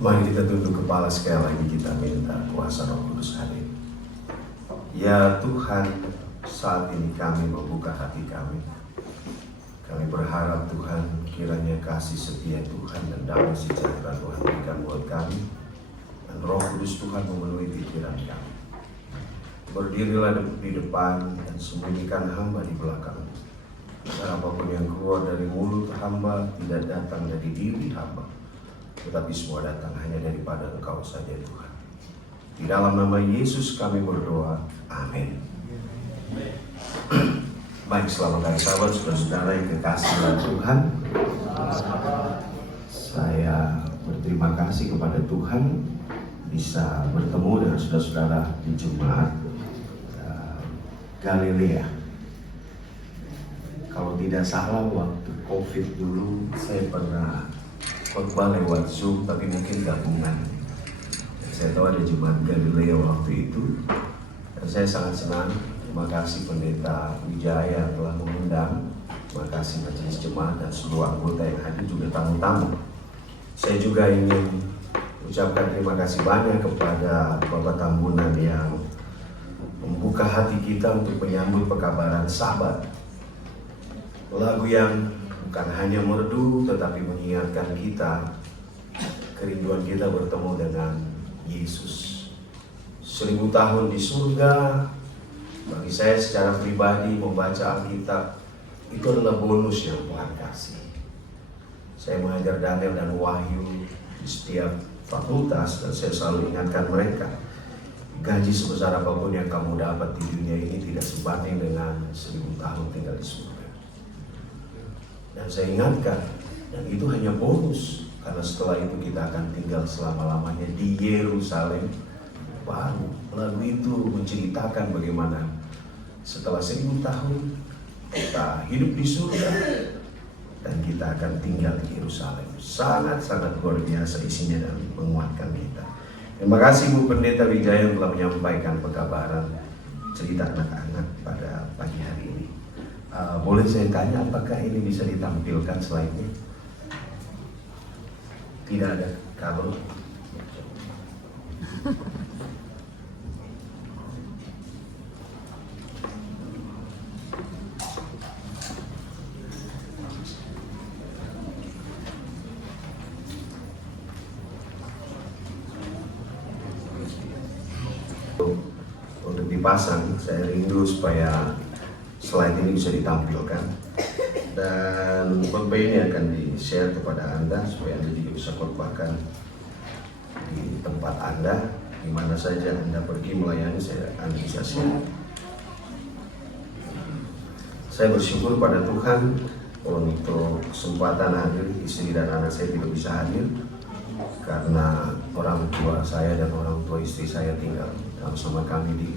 Mari kita tunduk kepala sekali lagi, kita minta kuasa Roh Kudus hadir. Ya Tuhan, saat ini kami membuka hati kami. Kami berharap Tuhan kiranya kasih setia Tuhan dan damai sejahtera Tuhan berikan buat kami. Dan Roh Kudus Tuhan memenuhi pikiran kami. Berdirilah di depan dan sembunyikan hamba di belakang. Agar apapun yang keluar dari mulut hamba tidak datang dari diri hamba, tetapi semua datang hanya daripada Engkau saja Tuhan. Di dalam nama Yesus kami berdoa, amin. Baik, selamat hari sahabat, saudara-saudara yang kekasih dalam Tuhan. Saya berterima kasih kepada Tuhan bisa bertemu dengan saudara-saudara di Jemaat Galilea. Kalau tidak salah waktu COVID dulu saya pernah khotbah lewat Zoom, tapi mungkin gabungan. Saya tahu ada Jemaat Galilea waktu itu, dan saya sangat senang. Terima kasih Pendeta Wijaya yang telah mengundang. Terima kasih Majelis Jemaat dan seluruh anggota yang hadir, juga tamu-tamu. Saya juga ingin ucapkan terima kasih banyak kepada Bapak Tambunan yang membuka hati kita untuk menyambut pekabaran Sabat. Lagu yang bukan hanya merdu tetapi mengingatkan kita kerinduan kita bertemu dengan Yesus. 1000 tahun di surga, bagi saya secara pribadi membaca Alkitab itu adalah bonus yang Tuhan kasih. Saya mengajar Daniel dan Wahyu di setiap fakultas dan saya selalu ingatkan mereka, gaji sebesar apapun yang kamu dapat di dunia ini tidak sebanding dengan 1000 tahun tinggal di surga. Dan saya ingatkan, dan itu hanya bonus, karena setelah itu kita akan tinggal selama-lamanya di Yerusalem baru. Lagu itu menceritakan bagaimana setelah 1000 tahun kita hidup di surga dan kita akan tinggal di Yerusalem. Sangat-sangat luar biasa isinya dan menguatkan kita. Terima kasih Bu Pendeta Wijaya yang telah menyampaikan pekabaran cerita anak-anak pada pagi hari ini. Boleh saya tanya, apakah ini bisa ditampilkan slide-nya? Tidak ada kabel. Untuk dipasang, saya rindu supaya slide ini bisa ditampilkan, dan khotbah ini akan di-share kepada Anda supaya Anda juga bisa khotbahkan di tempat Anda, di mana saja Anda pergi melayani, Anda bisa share. Saya bersyukur pada Tuhan untuk kesempatan hadir. Istri dan anak saya tidak bisa hadir karena orang tua saya dan orang tua istri saya tinggal bersama kami di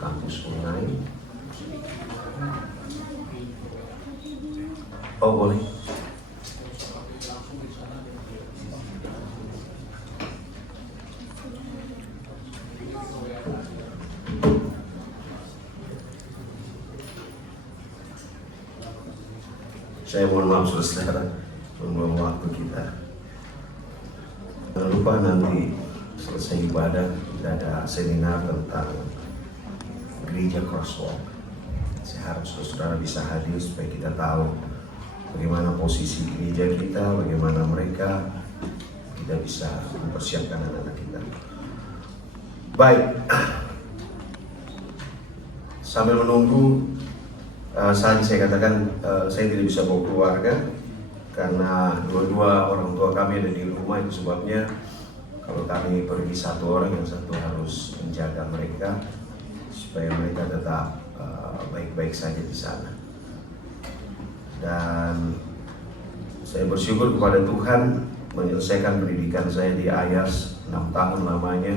kampus Unai. Oh boleh. Saya mohon maaf saudara, membuang waktu kita. Jangan lupa nanti selesai ibadah ada seminar tentang gereja Crosswalk. Saya harap saudara bisa hadir supaya kita tahu bagaimana posisi gereja kita, bagaimana mereka, kita bisa mempersiapkan anak-anak kita. Baik, sambil menunggu, saat saya katakan saya tidak bisa bawa keluarga karena dua-dua orang tua kami ada di rumah. Itu sebabnya kalau kami pergi satu orang, yang satu harus menjaga mereka supaya mereka tetap baik-baik saja di sana. Dan saya bersyukur kepada Tuhan menyelesaikan pendidikan saya di IAS 6 tahun lamanya,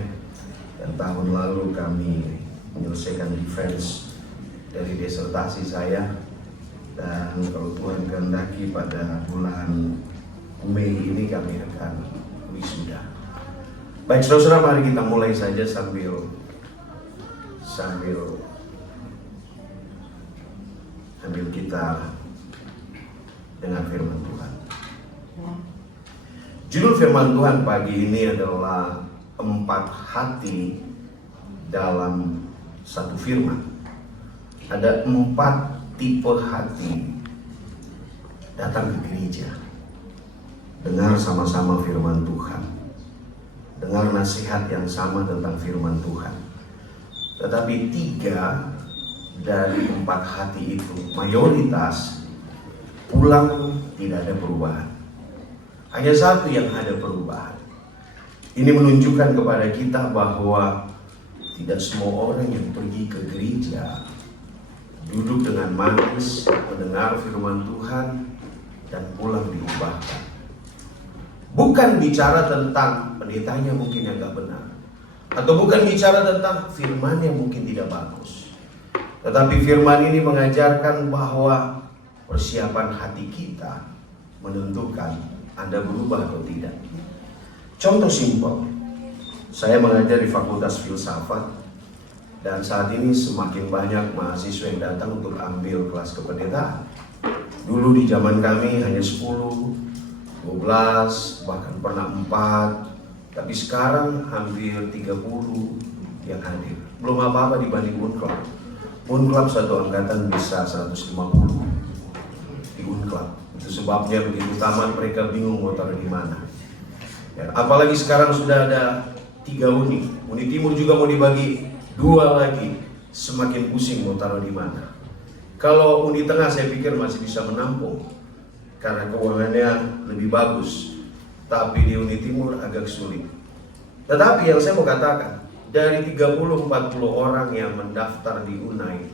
dan tahun lalu kami menyelesaikan defense dari disertasi saya, dan kalau Tuhan kehendaki pada bulan Mei ini kami akan wisuda. Baik saudara, mari kita mulai saja sambil kita dengar firman Tuhan. Judul firman Tuhan pagi ini adalah 4 hati dalam satu firman. Ada 4 tipe hati datang ke gereja. Dengar sama-sama firman Tuhan. Dengar nasihat yang sama tentang firman Tuhan. Tetapi 3 dari 4 hati itu mayoritas pulang tidak ada perubahan. Hanya 1 yang ada perubahan. Ini menunjukkan kepada kita bahwa tidak semua orang yang pergi ke gereja duduk dengan manis, mendengar firman Tuhan, dan pulang diubahkan. Bukan bicara tentang pendetanya mungkin yang gak benar, atau bukan bicara tentang firman yang mungkin tidak bagus. Tetapi firman ini mengajarkan bahwa persiapan hati kita menentukan Anda berubah atau tidak. Contoh simpel, saya mengajar di Fakultas Filsafat, dan saat ini semakin banyak mahasiswa yang datang untuk ambil kelas kependetaan. Dulu di zaman kami hanya 10, 12, bahkan pernah 4, tapi sekarang hampir 30 yang hadir. Belum apa-apa dibanding Unclub. Unclub satu angkatan bisa 150 di Unclub. Itu sebabnya begitu tamat mereka bingung mau taruh di mana. Ya, apalagi sekarang sudah ada 3 uni. Uni Timur juga mau dibagi 2 lagi. Semakin pusing mau taruh di mana. Kalau Uni Tengah saya pikir masih bisa menampung karena keuangannya lebih bagus. Tapi di Uni Timur agak sulit. Tetapi yang saya mau katakan, dari 30-40 orang yang mendaftar di UNAI,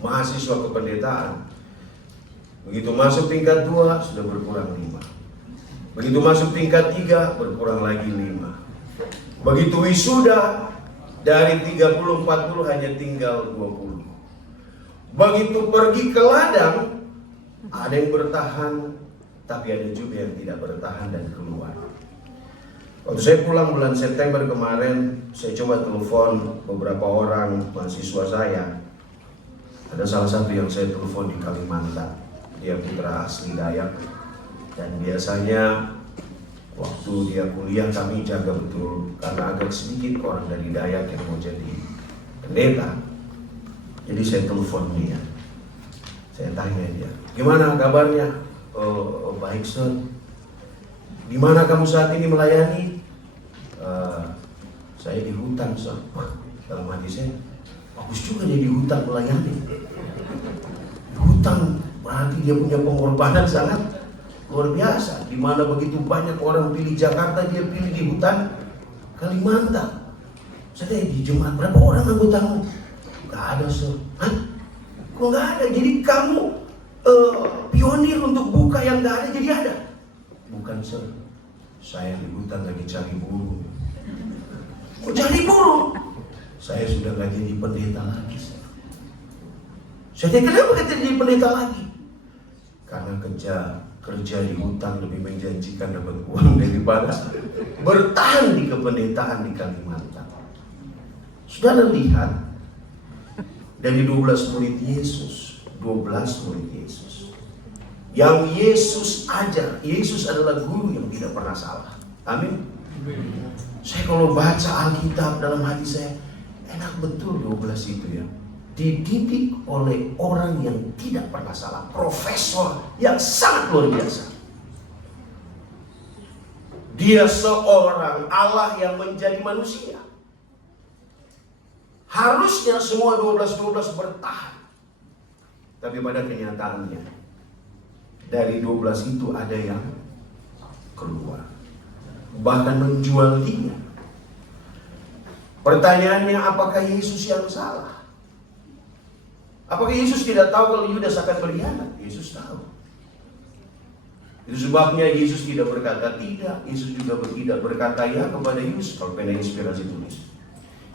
mahasiswa kependetaan, begitu masuk tingkat 2 sudah berkurang 5. Begitu masuk tingkat 3 berkurang lagi 5. Begitu wisuda dari 30-40 hanya tinggal 20. Begitu pergi ke ladang ada yang bertahan, tapi ada juga yang tidak bertahan dan keluar. Waktu saya pulang bulan September kemarin, saya coba telepon beberapa orang mahasiswa saya. Ada salah satu yang saya telepon di Kalimantan. Dia putra asli Dayak, dan biasanya waktu dia kuliah kami jaga betul karena agak sedikit orang dari Dayak yang mau jadi pendeta. Jadi saya telepon dia, saya tanya dia, gimana kabarnya? Baik Sir. Di mana kamu saat ini melayani? Saya di hutan Sir. Dalam hati saya, bagus juga dia di hutan melayani. Di hutan berarti dia punya pengorbanan sangat luar biasa. Di mana begitu banyak orang pilih Jakarta, dia pilih di hutan Kalimantan. Saya tanya, di jemaat berapa orang anggotamu? Gak ada Sir. Hah? Kok gak ada? Jadi kamu pionir untuk buka yang gak ada jadi ada? Bukan Sir, saya di hutan lagi cari burung. Kok cari burung? Saya sudah gak jadi pendeta lagi Sir. Saya tanya, kenapa kita jadi pendeta lagi? Karena kerja di hutan lebih menjanjikan dapat uang daripada bertahan di kependetaan di Kalimantan. Saudara lihat, dari 12 murid Yesus, 12 murid Yesus yang Yesus ajar, Yesus adalah guru yang tidak pernah salah. Amin. Saya kalau baca Alkitab dalam hati saya, enak betul 12 itu ya. Dididik oleh orang yang tidak pernah salah, profesor yang sangat luar biasa. Dia seorang Allah yang menjadi manusia. Harusnya semua 12 bertahan. Tapi pada kenyataannya, dari 12 itu ada yang keluar, bahkan menjual dia. Pertanyaannya, apakah Yesus yang salah? Apakah Yesus tidak tahu kalau Yudas akan berkhianat? Yesus tahu. Itu sebabnya Yesus tidak berkata tidak. Yesus juga tidak berkata ya kepada Yudas kalau pengen inspirasi tulis.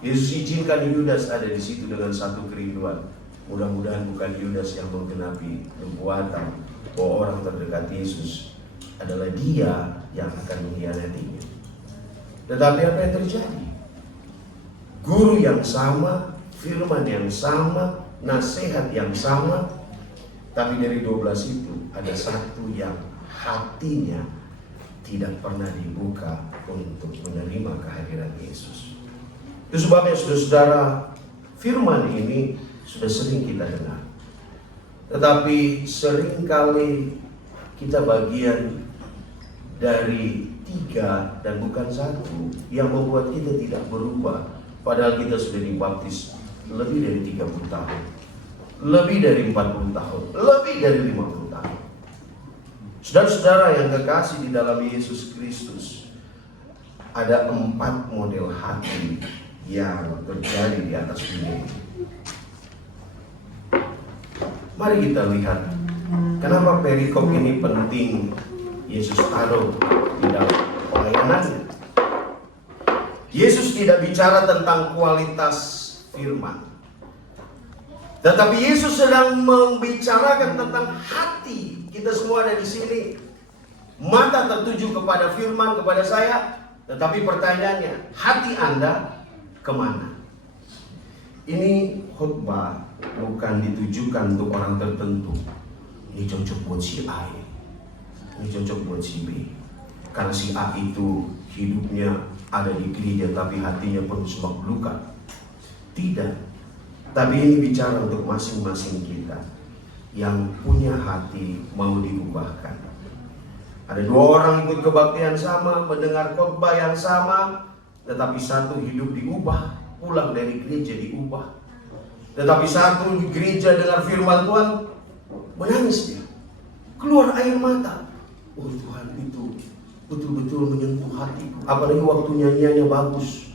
Yesus izinkan Yudas ada di situ dengan satu kerinduan. Mudah-mudahan bukan Yudas yang menggenapi nubuatan bahwa orang terdekat Yesus adalah dia yang akan mengkhianatinya. Tetapi apa yang terjadi? Guru yang sama, firman yang sama, nasihat yang sama, tapi dari 12 itu ada satu yang hatinya tidak pernah dibuka untuk menerima kehadiran Yesus. Itu sebabnya saudara-saudara, firman ini sudah sering kita dengar. Tetapi seringkali kita bagian dari 3 dan bukan 1 yang membuat kita tidak berubah. Padahal kita sudah dibaptis lebih dari 30 tahun, lebih dari 40 tahun, lebih dari 50 tahun. Saudara-saudara yang kekasih di dalam Yesus Kristus, ada 4 model hati yang terjadi di atas dunia ini. Mari kita lihat kenapa perikop ini penting Yesus taruh di dalam pelayanannya. Yesus tidak bicara tentang kualitas firman, tetapi Yesus sedang membicarakan tentang hati. Kita semua ada di sini, mata tertuju kepada firman, kepada saya. Tetapi pertanyaannya, hati Anda kemana? Ini khotbah bukan ditujukan untuk orang tertentu. Ini cocok buat si A, ini cocok buat si B. Karena si A itu hidupnya ada di gereja tapi hatinya penuh semak belukar. Tidak. Tapi ini bicara untuk masing-masing kita yang punya hati mau diubahkan. Ada 2 orang ikut kebaktian sama, mendengar khotbah yang sama, tetapi satu hidup diubah, pulang dari gereja diubah. Tetapi satu di gereja dengar firman Tuhan, menangis dia, keluar air mata. Oh Tuhan, itu betul-betul menyentuh hatiku. Apalagi waktu nyanyiannya bagus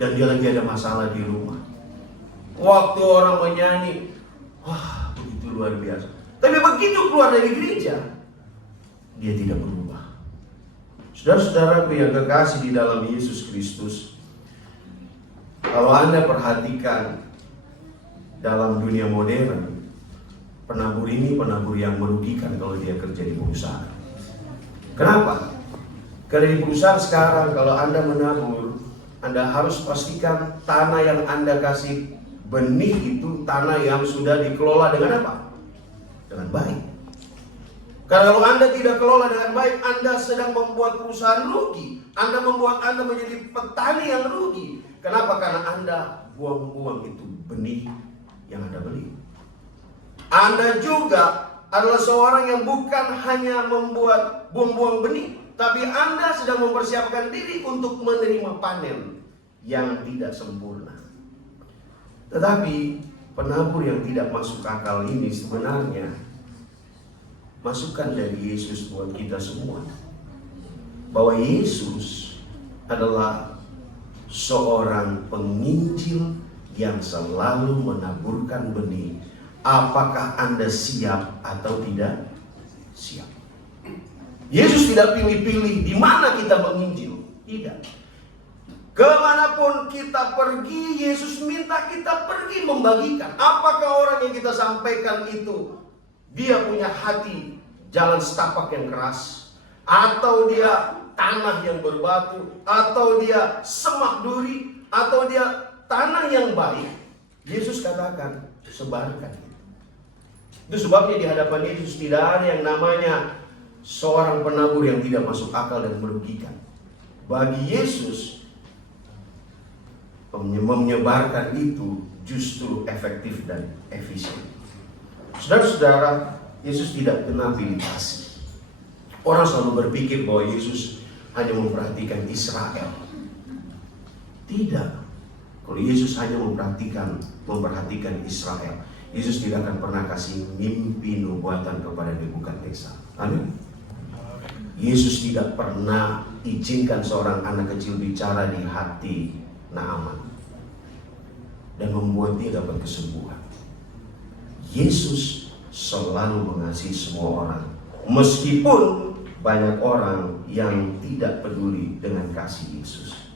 dan dia lagi ada masalah di rumah. Waktu orang menyanyi, wah begitu luar biasa. Tapi begitu keluar dari gereja, dia tidak berubah. Saudara-saudaraku yang kekasih di dalam Yesus Kristus, kalau Anda perhatikan dalam dunia modern, penabur ini penabur yang merugikan kalau dia kerja di perusahaan. Kenapa? Karena di perusahaan sekarang kalau Anda menabur, Anda harus pastikan tanah yang Anda kasih benih itu tanah yang sudah dikelola dengan apa? Dengan baik. Karena kalau Anda tidak kelola dengan baik, Anda sedang membuat perusahaan rugi. Anda membuat Anda menjadi petani yang rugi. Kenapa? Karena Anda buang-buang itu benih yang Anda beli. Anda juga adalah seorang yang bukan hanya membuat buang-buang benih, tapi Anda sedang mempersiapkan diri untuk menerima panen yang tidak sempurna. Tetapi penabur yang tidak masuk akal ini sebenarnya masukan dari Yesus buat kita semua. Bahwa Yesus adalah seorang penginjil yang selalu menaburkan benih. Apakah Anda siap atau tidak siap? Yesus tidak pilih-pilih di mana kita menginjil. Tidak. Kemanapun kita pergi, Yesus minta kita pergi membagikan. Apakah orang yang kita sampaikan itu dia punya hati jalan setapak yang keras, atau dia tanah yang berbatu, atau dia semak duri, atau dia tanah yang baik? Yesus katakan, sebarkan. Itu sebabnya di hadapan Yesus tidak ada yang namanya seorang penabur yang tidak masuk akal dan merugikan. Bagi Yesus, menyebarkan itu justru efektif dan efisien. Saudara-saudara, Yesus tidak pernah pilih kasih. Orang selalu berpikir bahwa Yesus hanya memperhatikan Israel. Tidak. Kalau Yesus hanya memperhatikan Israel, Yesus tidak akan pernah kasih mimpi nubuatan kepada Nebukadnezar. Amin. Yesus tidak pernah izinkan seorang anak kecil bicara di hati Naaman dan membuat dia dapat kesembuhan. Yesus selalu mengasihi semua orang, meskipun banyak orang yang tidak peduli dengan kasih Yesus.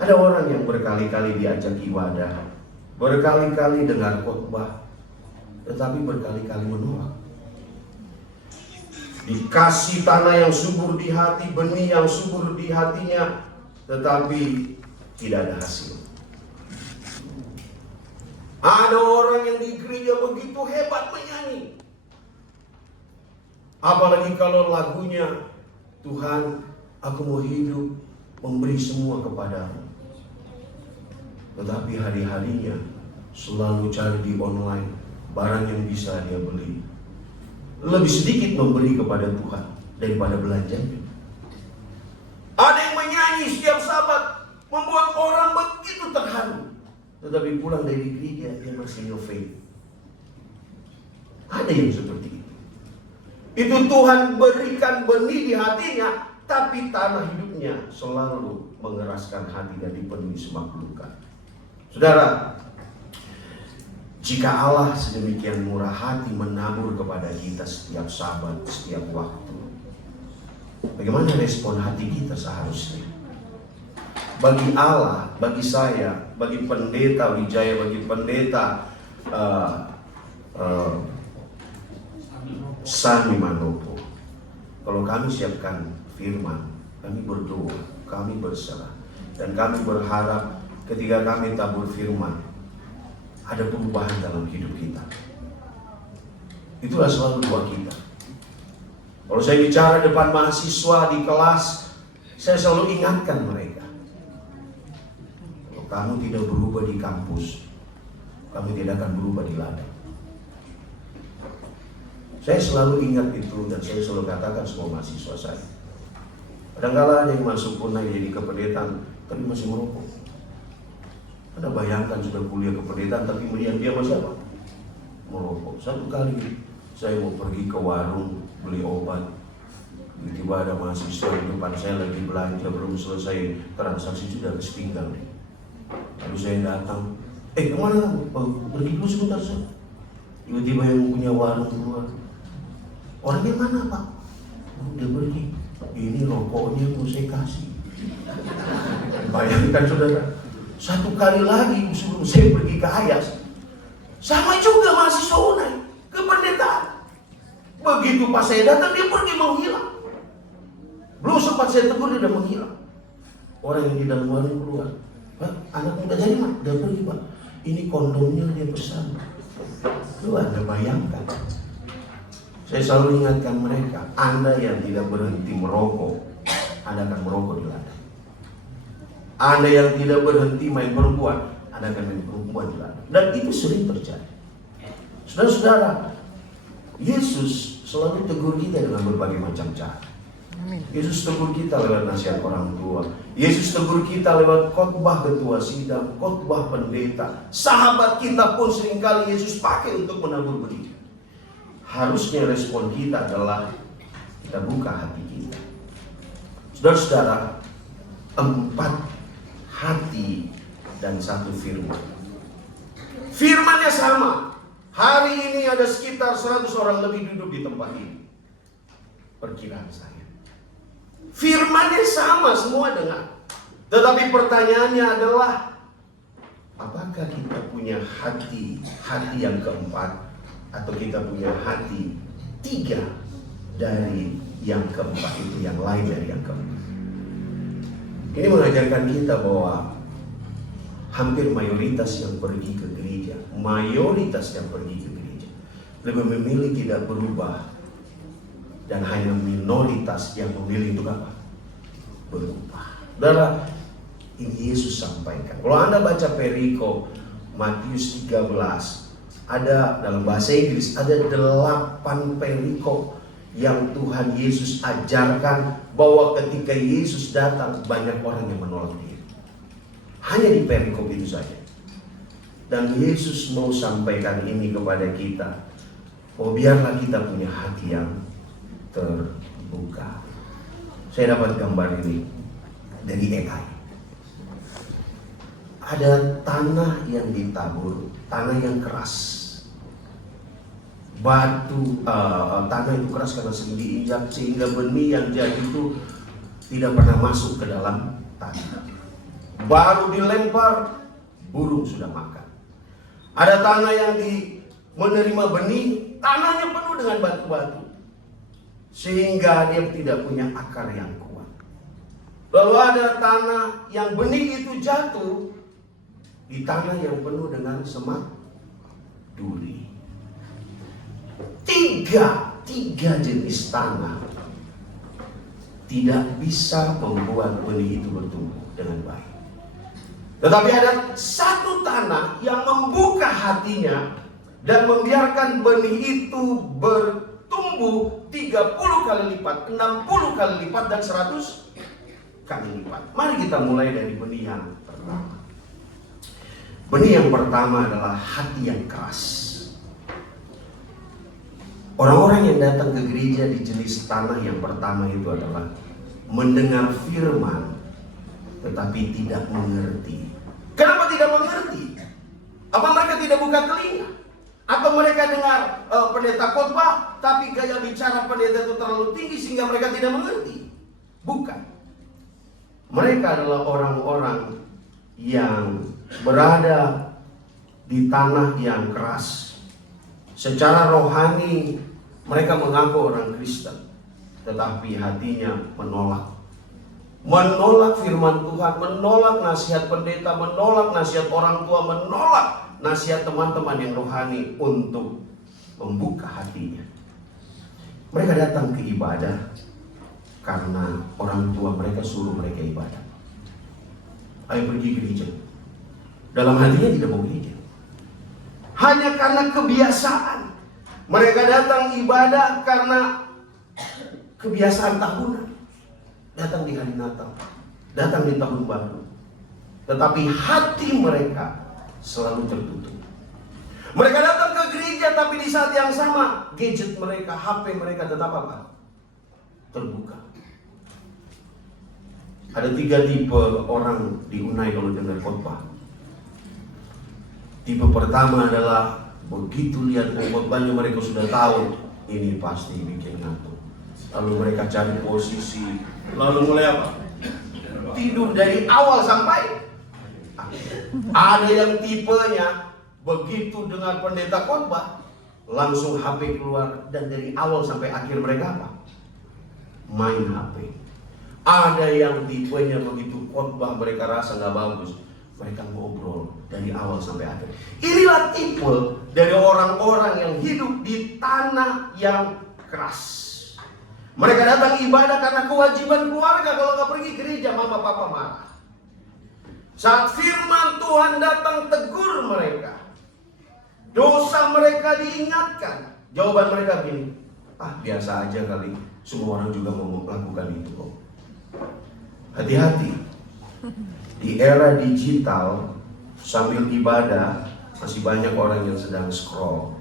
Ada orang yang berkali-kali diajak ibadah, berkali-kali dengar khotbah, tetapi berkali-kali menolak. Dikasih tanah yang subur di hati, benih yang subur di hatinya, tetapi tidak ada hasil. Ada orang yang di gereja begitu hebat menyanyi, Apalagi kalau lagunya, Tuhan, aku mau hidup memberi semua kepadamu. Tetapi hari-harinya selalu cari di online barang yang bisa dia beli. Lebih sedikit memberi kepada Tuhan daripada belanjanya. Ada yang menyanyi setiap Sabat, membuat orang begitu terharu. Tetapi pulang dari gereja dia masih no faith. Ada yang seperti itu. Itu Tuhan berikan benih di hatinya, tapi tanah hidupnya selalu mengeraskan hati dan dipenuhi semak belukar. Saudara, jika Allah sedemikian murah hati menabur kepada kita setiap Sabat, setiap waktu, bagaimana respon hati kita seharusnya? Bagi Allah, bagi saya, bagi pendeta Wijaya, bagi pendeta Sami Manopo, kalau kami siapkan firman, kami berdoa, kami berserah, dan kami berharap ketika kami tabur firman, ada perubahan dalam hidup kita. Itulah selalu doa kita. Kalau saya bicara depan mahasiswa di kelas, saya selalu ingatkan mereka, kalau kamu tidak berubah di kampus, kamu tidak akan berubah di ladang. Saya selalu ingat itu dan saya selalu katakan semua mahasiswa saya. Kadang-kala ada yang masuk Unai jadi kependetaan, tapi masih merokok. Anda bayangkan sudah kuliah kependetaan, tapi kemudian dia masih apa? Merokok. Satu kali saya mau pergi ke warung beli obat, tiba-tiba ada mahasiswa di depan saya lagi belanja, belum selesai transaksi sudah kesetinggal. Lalu saya datang, kemana kamu? Pergi dulu sebentar saya. Tiba-tiba yang punya warung keluar. Orangnya mana Pak? Dia pergi. Ini rokoknya mau saya kasih. Bayangkan saudara, satu kali lagi suruh saya pergi ke Ayas, sama juga mahasiswa Unai, kependetaan. Begitu pas saya datang dia pergi menghilang. Belum sempat saya tegur dia udah menghilang. Orang yang di dalam warung keluar, Pak, anak muda jadi Pak, udah pergi Pak. Ini kondomnya dia pesan. Lu Anda bayangkan. Saya selalu ingatkan mereka, Anda yang tidak berhenti merokok, Anda akan merokok di ladang. Anda yang tidak berhenti perempuan, Anda akan main perempuan di ladang. Dan itu sering terjadi. Saudara-saudara, Yesus selalu tegur kita dengan berbagai macam cara. Yesus tegur kita lewat nasihat orang tua. Yesus tegur kita lewat khotbah ketua sidang, khotbah pendeta. Sahabat kita pun seringkali Yesus pakai untuk menabur benih. Harusnya respon kita adalah kita buka hati kita. Saudara-saudara, 4 hati dan 1 firman. Firmannya sama. Hari ini ada sekitar 100 orang lebih duduk di tempat ini. Perkiraan saya. Firmannya sama, semua dengar. Tetapi pertanyaannya adalah, apakah kita punya hati yang keempat? Atau kita punya hati 3 dari yang keempat itu, yang lain dari yang keempat. Ini mengajarkan kita bahwa hampir mayoritas yang pergi ke gereja, lebih memilih tidak berubah, dan hanya minoritas yang memilih untuk apa? Berubah. Saudara, ini Yesus sampaikan. Kalau Anda baca perikop Matius 13, ada dalam bahasa Inggris ada 8 perikop yang Tuhan Yesus ajarkan bahwa ketika Yesus datang banyak orang yang menolak dia. Hanya di perikop itu saja. Dan Yesus mau sampaikan ini kepada kita. Oh, biarlah kita punya hati yang terbuka. Saya dapat gambar ini dari AI. Ada tanah yang ditabur, tanah yang keras. Batu, tanah itu keras karena sering diinjak, sehingga benih yang jadi itu tidak pernah masuk ke dalam tanah. Baru dilempar, burung sudah makan. Ada tanah yang menerima benih, tanahnya penuh dengan batu-batu, sehingga dia tidak punya akar yang kuat. Lalu ada tanah yang benih itu jatuh di tanah yang penuh dengan semak duri. 3 jenis tanah tidak bisa membuat benih itu bertumbuh dengan baik. Tetapi ada satu tanah yang membuka hatinya dan membiarkan benih itu bertumbuh 30 kali lipat, 60 kali lipat, dan 100 kali lipat. Mari kita mulai dari benih yang pertama. Benih yang pertama adalah hati yang keras. Orang-orang yang datang ke gereja di jenis tanah yang pertama itu adalah mendengar firman tetapi tidak mengerti. Kenapa tidak mengerti? Apa mereka tidak buka telinga? Atau mereka dengar pendeta khotbah tapi gaya bicara pendeta itu terlalu tinggi sehingga mereka tidak mengerti? Bukan. Mereka adalah orang-orang yang berada di tanah yang keras. Secara rohani mereka mengaku orang Kristen, tetapi hatinya menolak firman Tuhan, menolak nasihat pendeta, menolak nasihat orang tua, menolak nasihat teman-teman yang rohani untuk membuka hatinya. Mereka datang ke ibadah karena orang tua mereka suruh mereka ibadah. Ayo pergi gereja. Dalam hatinya tidak mau gereja. Hanya karena kebiasaan. Mereka datang ibadah karena kebiasaan tahunan. Datang di hari Natal, datang di tahun baru. Tetapi hati mereka selalu tertutup. Mereka datang ke gereja tapi di saat yang sama gadget mereka, HP mereka tetap apa? Terbuka. Ada 3 tipe orang di Unai kalau dengar khotbah. Tipe pertama adalah begitu lihat khotbahnya mereka sudah tahu ini pasti bikin ngantuk. Lalu mereka cari posisi, lalu mulai apa? Tidur dari awal sampai akhir. Ada yang tipenya begitu dengar pendeta khotbah langsung HP keluar dan dari awal sampai akhir mereka apa? Main HP. Ada yang tipenya begitu khotbah mereka rasa nggak bagus, mereka ngobrol dari awal sampai akhir. Inilah tipe dari orang-orang yang hidup di tanah yang keras. Mereka datang ibadah karena kewajiban keluarga. Kalau nggak pergi gereja, mama papa marah. Saat firman Tuhan datang tegur mereka, dosa mereka diingatkan. Jawaban mereka gini, biasa aja kali, semua orang juga mau melakukan itu kok. Hati-hati. Di era digital, sambil ibadah, masih banyak orang yang sedang scroll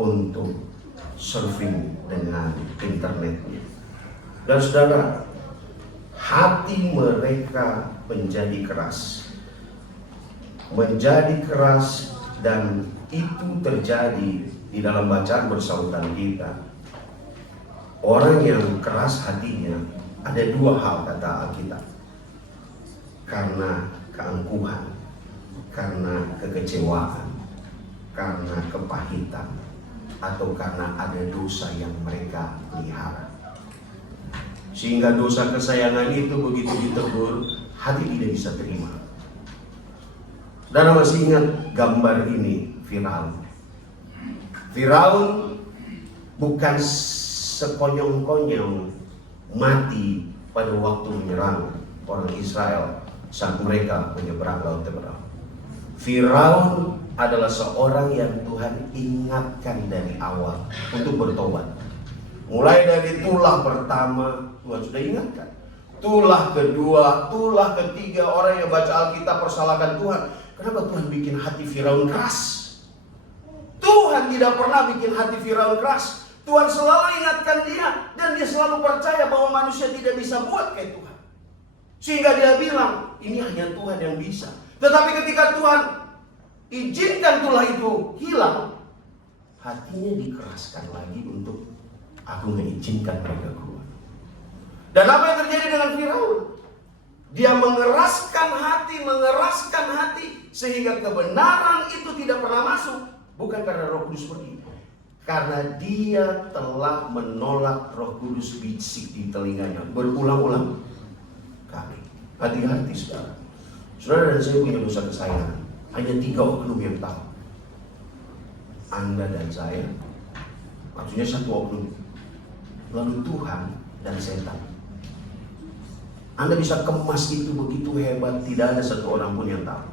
untuk surfing dengan internetnya. Dan saudara, hati mereka menjadi keras. Menjadi keras, dan itu terjadi di dalam bacaan bersautan kita. Orang yang keras hatinya, ada 2 hal kata Alkitab. Karena keangkuhan, karena kekecewaan, karena kepahitan, atau karena ada dosa yang mereka pelihara. Sehingga dosa kesayangan itu begitu ditegur, hati tidak bisa terima. Dan masih ingat gambar ini, Firaun. Firaun bukan sekonyong-konyong mati pada waktu menyerang orang Israel saat mereka menyeberang Laut Teberau. Firaun adalah seorang yang Tuhan ingatkan dari awal untuk bertobat. Mulai dari tulah pertama, Tuhan sudah ingatkan. Tulah kedua, tulah ketiga, orang yang baca Alkitab persalahkan Tuhan. Kenapa Tuhan bikin hati Firaun keras? Tuhan tidak pernah bikin hati Firaun keras. Tuhan selalu ingatkan dia, dan dia selalu percaya bahwa manusia tidak bisa buat kayak Tuhan. Sehingga dia bilang, ini hanya Tuhan yang bisa. Tetapi ketika Tuhan izinkan tulah itu hilang, hatinya dikeraskan lagi untuk aku mengizinkan mereka keluar. Dan apa yang terjadi dengan Firaun? Dia mengeraskan hati, sehingga kebenaran itu tidak pernah masuk. Bukan karena Roh Kudus pergi, karena dia telah menolak Roh Kudus bisik di telinganya berulang-ulang kali. Hati-hati saudara. Saudara dan saya punya dosa kesayangan. Hanya 3 oknum yang tahu. Anda dan saya. Maksudnya 1 oknum. lalu Tuhan dan setan. Anda bisa kemas itu begitu hebat, tidak ada satu orang pun yang tahu.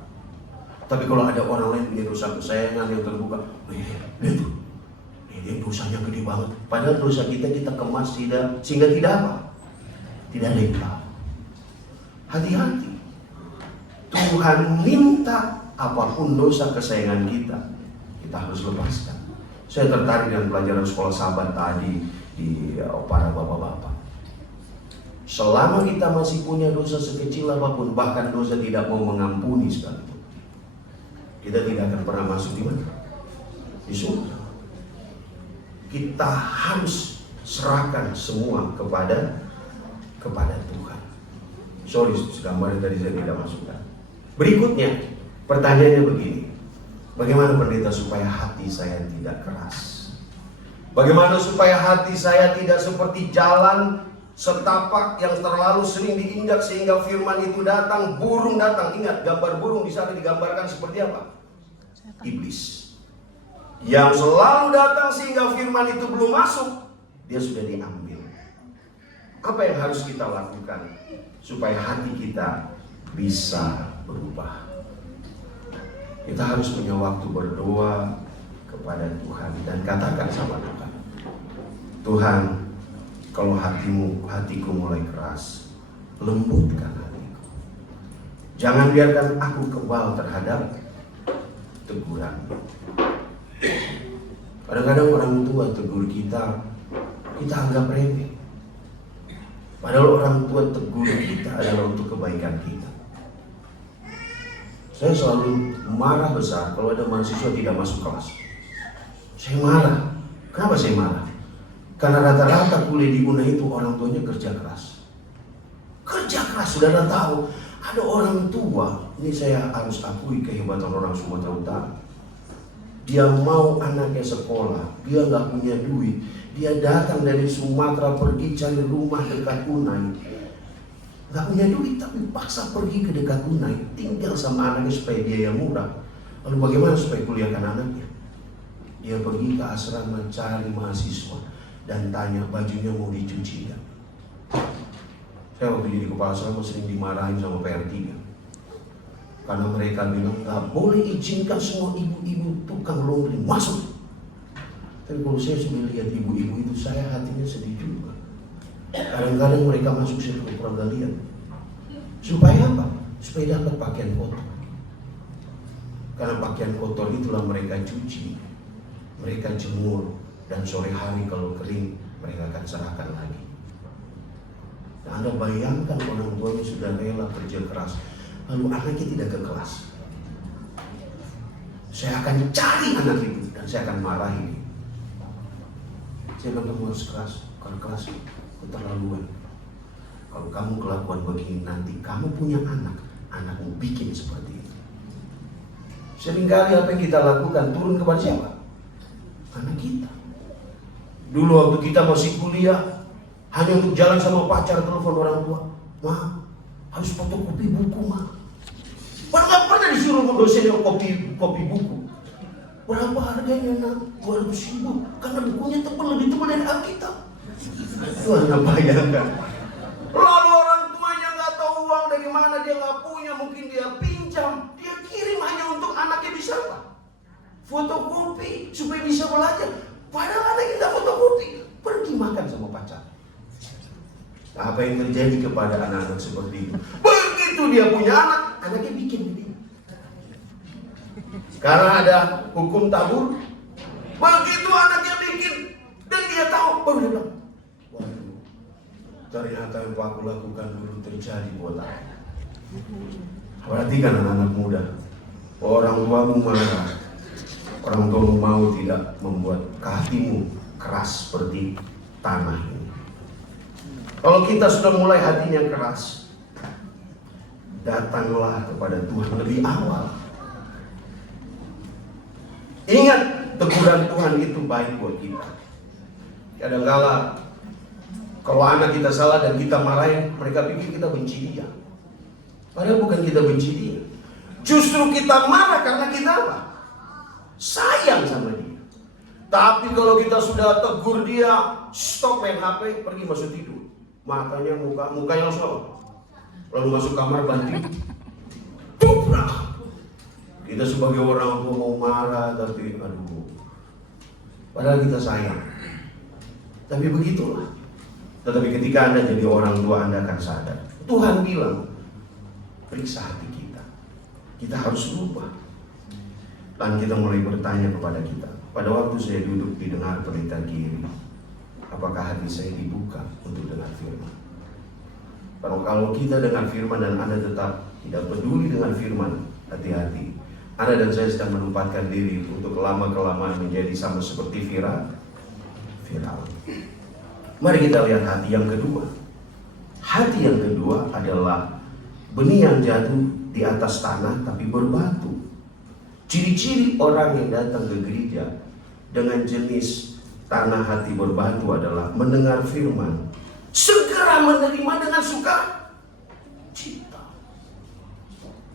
Tapi kalau ada orang lain punya dosa kesayangan yang terbuka, dia dosanya gede banget. Padahal dosa kita kemas sehingga tidak apa? Tidak ada yang tahu. Hati-hati. Tuhan minta apapun dosa kesayangan kita harus lepaskan. Saya tertarik dengan pelajaran sekolah sahabat tadi di para bapak-bapak. Selama kita masih punya dosa sekecil apapun, bahkan dosa tidak mau mengampuni sekalipun, kita tidak akan pernah masuk di mana? Di surga. Kita harus serahkan semua kepada Tuhan. Sorry, gambarnya tadi saya tidak masukkan. Berikutnya, pertanyaannya begini. Bagaimana pendeta supaya hati saya tidak keras? Bagaimana supaya hati saya tidak seperti jalan setapak yang terlalu sering diinjak sehingga firman itu datang, burung datang. Ingat, gambar burung di sana digambarkan seperti apa? Iblis. Yang selalu datang sehingga firman itu belum masuk, dia sudah diambil. Apa yang harus kita lakukan supaya hati kita bisa berubah? Kita harus punya waktu berdoa kepada Tuhan dan katakan sama Tuhan, Tuhan, kalau hatiku mulai keras, lembutkan hatiku. Jangan biarkan aku kebal terhadap teguran. Kadang-kadang orang tua tegur kita anggap remeh. Padahal orang tua tegur kita adalah untuk kebaikan kita. Saya selalu marah besar kalau ada mahasiswa tidak masuk kelas. Saya marah. Kenapa saya marah? Karena rata-rata kuliah di UNA itu orang tuanya kerja keras. Kerja keras, saudara tahu. Ada orang tua, ini saya harus akui kehebatan orang Sumatera Utara. Dia mau anaknya sekolah, dia nggak punya duit. Dia datang dari Sumatera pergi cari rumah dekat UNAI. Gak punya duit tapi paksa pergi ke dekat UNAI, tinggal sama anaknya supaya biaya murah. Lalu bagaimana supaya kuliahkan anaknya? Dia pergi ke asrama cari mahasiswa dan tanya bajunya mau dicuci gak? Saya waktu jadi kepala asrama sering dimarahin sama PR3 karena mereka bilang gak boleh izinkan semua ibu-ibu tukang laundry masuk. Tapi kalau saya sudah lihat ibu-ibu itu, saya hatinya sedih juga. Kadang-kadang mereka masuk saya kurang lihat. Supaya apa? Supaya dapat pakaian kotor. Karena pakaian kotor itulah mereka cuci, mereka jemur, dan sore hari kalau kering mereka akan serahkan lagi. Nah, Anda bayangkan orang tuanya sudah rela kerja keras, lalu anaknya tidak ke kelas. Saya akan cari anak itu dan saya akan marahi dia. Saya akan kamu harus keras, kalau kelas keterlaluan. Kalau kamu kelakuan begini nanti kamu punya anakmu bikin seperti itu. Seringkali apa yang kita lakukan turun kepada siapa? Anak kita. Dulu waktu kita masih kuliah, hanya untuk jalan sama pacar telepon orang tua, Ma, harus fotokopi buku, Ma. Nggak pernah disuruh dosennya kopi buku. Berapa harganya, nak? 200.000. Karena bukunya lebih tebal dari Alkitab. Itu Anda bayangkan. Lalu orang tuanya nggak tahu uang dari mana, dia nggak punya, mungkin dia pinjam, dia kirim hanya untuk anaknya bisa apa? Fotokopi supaya bisa belajar. Padahal anak kita fotokopi, pergi makan sama pacar. Nah, apa yang terjadi kepada anak-anak seperti itu? Begitu dia punya anak, anaknya bikin begini. Karena ada hukum tabur, begitu anaknya bikin dan dia tahu, baru dia bilang, waduh, ternyata yang aku lakukan dulu terjadi buat aku. Perhatikan anak-anak muda, orang tuamu marah, orang tuamu mau tidak membuat hatimu keras seperti tanah ini. Kalau kita sudah mulai hatinya keras, datanglah kepada Tuhan lebih awal. Ingat, teguran Tuhan itu baik buat kita. Kadang-kala kalau anak kita salah dan kita marahin, mereka pikir kita benci dia. Padahal bukan kita benci dia. Justru kita marah karena kita apa? Sayang sama dia. Tapi kalau kita sudah tegur dia, stop main HP, pergi masuk tidur. Matanya mukanya langsung. Lalu masuk kamar banting. Tuprak. Kita sebagai orang tua mau marah, tapi aduh. Padahal kita sayang. Tapi begitulah. Tetapi ketika Anda jadi orang tua, Anda akan sadar. Tuhan bilang, periksa hati kita. Kita harus berubah. Dan kita mulai bertanya kepada kita. Pada waktu saya duduk didengar pendeta kiri, apakah hati saya dibuka untuk dengar firman? Kalau kita dengar firman dan Anda tetap tidak peduli dengan firman, hati-hati. Anda dan saya sedang menempatkan diri untuk lama-kelamaan menjadi sama seperti Firaun. Mari kita lihat hati yang kedua. Hati yang kedua adalah benih yang jatuh di atas tanah tapi berbatu. Ciri-ciri orang yang datang ke gereja dengan jenis tanah hati berbatu adalah mendengar firman, segera menerima dengan suka cita.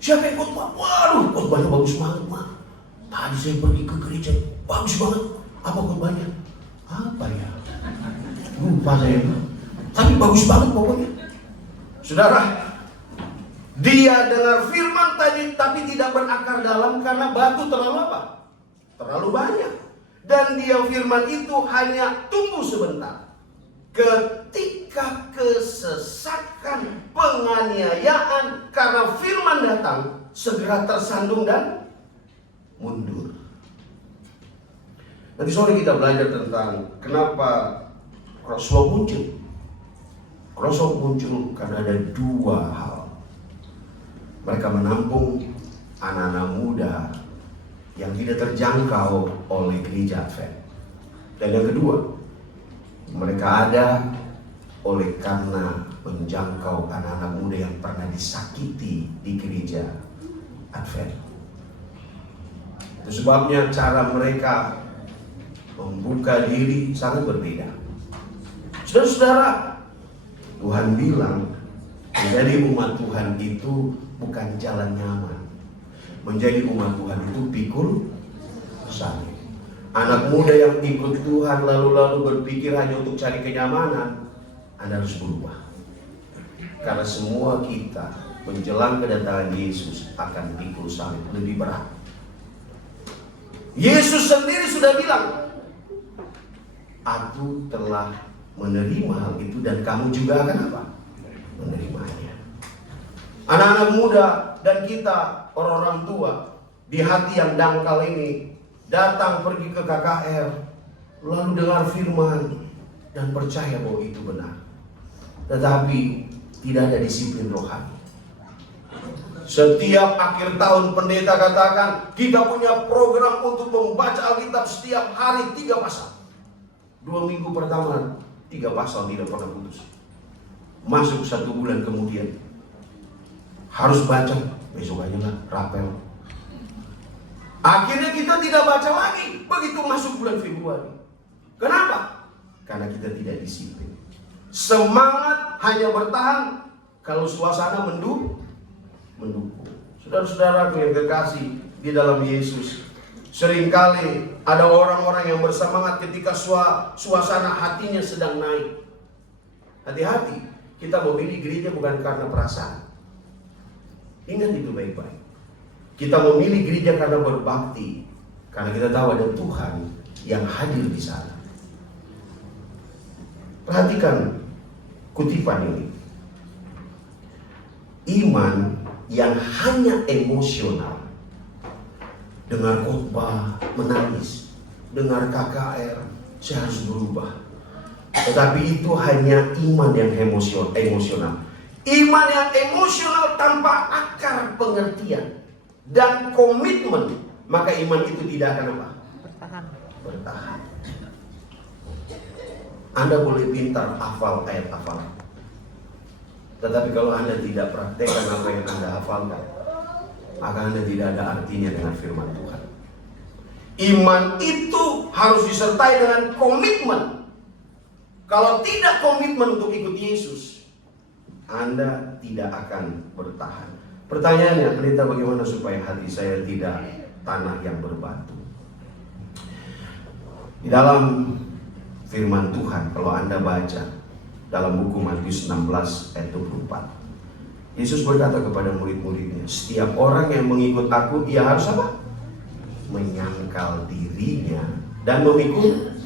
Siapa yang khotbah? Waduh, khotbahnya bagus banget, Mak. Tadi saya pergi ke gereja, bagus banget. Apa khotbahnya? Apa ya? Lupa saya. Tapi bagus banget pokoknya. Saudara, dia dengar firman tadi tapi tidak berakar dalam karena batu terlalu apa? Terlalu banyak. Dan dia firman itu hanya tumbuh sebentar. Ketika kesesakan, penganiayaan karena firman datang, segera tersandung dan mundur. Nanti sore kita belajar tentang kenapa Crosswalk muncul. Crosswalk muncul karena ada dua hal. Mereka menampung anak-anak muda yang tidak terjangkau oleh gereja Advent. Dan yang kedua, mereka ada oleh karena menjangkau anak-anak muda yang pernah disakiti di gereja Advent. Itu sebabnya cara mereka membuka diri sangat berbeda. Saudara-saudara, Tuhan bilang menjadi umat Tuhan itu bukan jalan nyaman. Menjadi umat Tuhan itu pikul salib. Anak muda yang ikut Tuhan lalu berpikir hanya untuk cari kenyamanan, Anda harus berubah. Karena semua kita menjelang kedatangan Yesus akan pikul salib lebih berat. Yesus sendiri sudah bilang, aku telah menerima hal itu dan kamu juga akan apa? Menerimanya. Anak-anak muda dan kita orang-orang tua di hati yang dangkal ini datang pergi ke KKR, lalu dengar firman dan percaya bahwa itu benar. Tetapi tidak ada disiplin rohani. Setiap akhir tahun pendeta katakan kita punya program untuk membaca Alkitab setiap hari 3 pasal. 2 minggu pertama 3 pasal tidak pernah putus. Masuk 1 bulan kemudian harus baca, besok aja lah rapel. Akhirnya kita tidak baca lagi begitu masuk bulan Februari. Kenapa? Karena kita tidak disiplin. Semangat hanya bertahan kalau suasana mendukung. Saudara-saudara yang kekasih di dalam Yesus, seringkali ada orang-orang yang bersemangat ketika suasana hatinya sedang naik. Hati-hati, kita memilih gereja bukan karena perasaan. Ingat itu baik-baik. Kita memilih gereja karena berbakti, karena kita tahu ada Tuhan yang hadir di sana. Perhatikan kutipan ini. Iman yang hanya emosional, dengar khotbah menangis, dengar KKR saya harus berubah. Tetapi itu hanya iman yang emosional. Iman yang emosional tanpa akar pengertian dan komitmen, maka iman itu tidak akan apa? Bertahan. Anda boleh pintar hafal ayat hafalan, tetapi kalau Anda tidak praktekkan apa yang Anda hafalkan, maka Anda tidak ada artinya dengan firman Tuhan. Iman itu harus disertai dengan komitmen. Kalau tidak komitmen untuk ikut Yesus, Anda tidak akan bertahan. Pertanyaannya, pendeta, bagaimana supaya hati saya tidak tanah yang berbatu? Di dalam firman Tuhan, kalau Anda baca dalam buku Matius 16 ayat 24, Yesus berkata kepada murid-muridnya, setiap orang yang mengikut aku, ia harus apa? Menyangkal dirinya dan memikul.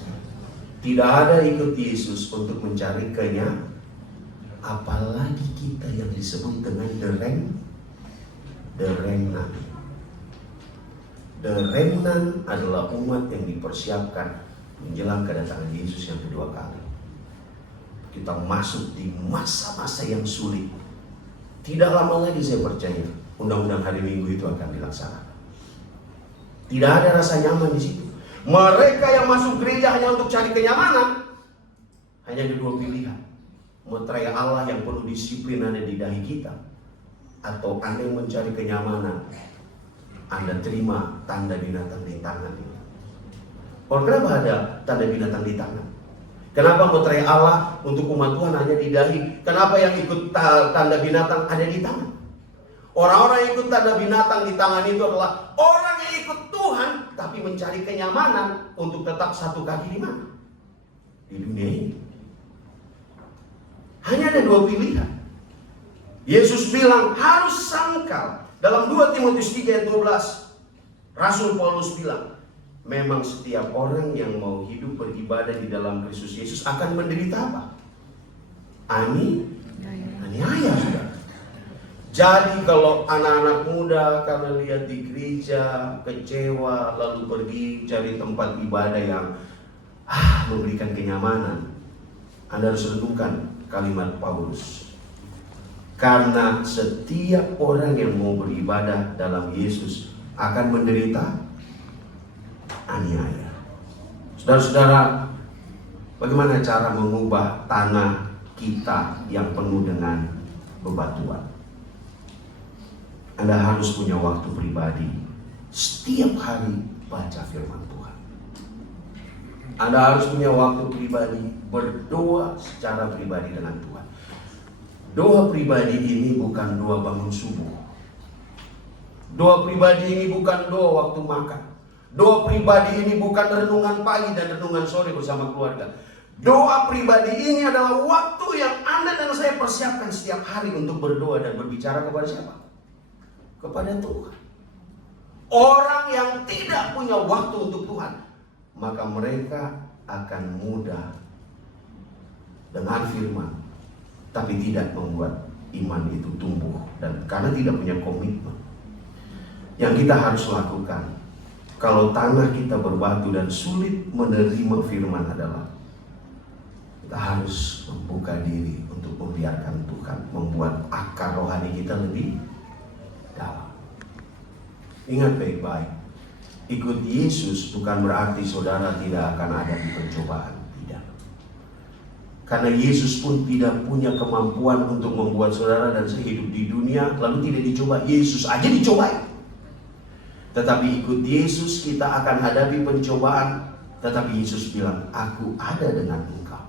Tidak ada ikut Yesus untuk mencari kenyamanan. Apalagi kita yang disebut dengan the remnant. The remnant adalah umat yang dipersiapkan menjelang kedatangan Yesus yang kedua kali. Kita masuk di masa-masa yang sulit. Tidak lama lagi saya percaya undang-undang hari Minggu itu akan dilaksanakan. Tidak ada rasa nyaman di situ. Mereka yang masuk gereja hanya untuk cari kenyamanan, hanya ada dua pilihan. Meterai Allah yang penuh disiplin ada di dahi kita, atau Anda yang mencari kenyamanan, Anda terima tanda binatang di tangan ini. Kenapa ada tanda binatang di tangan? Kenapa meterai Allah untuk umat Tuhan hanya di dahi? Kenapa yang ikut tanda binatang ada di tangan? Orang-orang yang ikut tanda binatang di tangan itu adalah orang yang ikut Tuhan tapi mencari kenyamanan untuk tetap satu kaki di mana? Di dunia ini. Hanya ada dua pilihan. Yesus bilang harus sangkal. Dalam 2 Timotius 3 ayat 12, Rasul Paulus bilang, memang setiap orang yang mau hidup beribadah di dalam Kristus Yesus akan menderita apa? Aniaya, sudah. Jadi kalau anak-anak muda karena lihat di gereja kecewa lalu pergi cari tempat ibadah yang memberikan kenyamanan, Anda harus renungkan kalimat Paulus. Karena setiap orang yang mau beribadah dalam Yesus akan menderita aniaya. Saudara-saudara, bagaimana cara mengubah tanah kita yang penuh dengan bebatuan? Anda harus punya waktu pribadi. Setiap hari baca firman Tuhan. Anda harus punya waktu pribadi berdoa secara pribadi dengan Tuhan. Doa pribadi ini bukan doa bangun subuh. Doa pribadi ini bukan doa waktu makan. Doa pribadi ini bukan renungan pagi dan renungan sore bersama keluarga. Doa pribadi ini adalah waktu yang Anda dan saya persiapkan setiap hari untuk berdoa dan berbicara kepada siapa? Kepada Tuhan. Orang yang tidak punya waktu untuk Tuhan, maka mereka akan mudah dengan firman, tapi tidak membuat iman itu tumbuh, dan karena tidak punya komitmen. Yang kita harus lakukan kalau tanah kita berbatu dan sulit menerima firman adalah kita harus membuka diri untuk membiarkan Tuhan membuat akar rohani kita lebih dalam. Ingat baik-baik, ikut Yesus bukan berarti saudara tidak akan ada di pencobaan. Tidak. Karena Yesus pun tidak punya kemampuan untuk membuat saudara dan saya hidup di dunia lalu tidak dicoba. Yesus aja dicobai. Tetapi ikut Yesus kita akan hadapi pencobaan. Tetapi Yesus bilang, aku ada dengan engkau.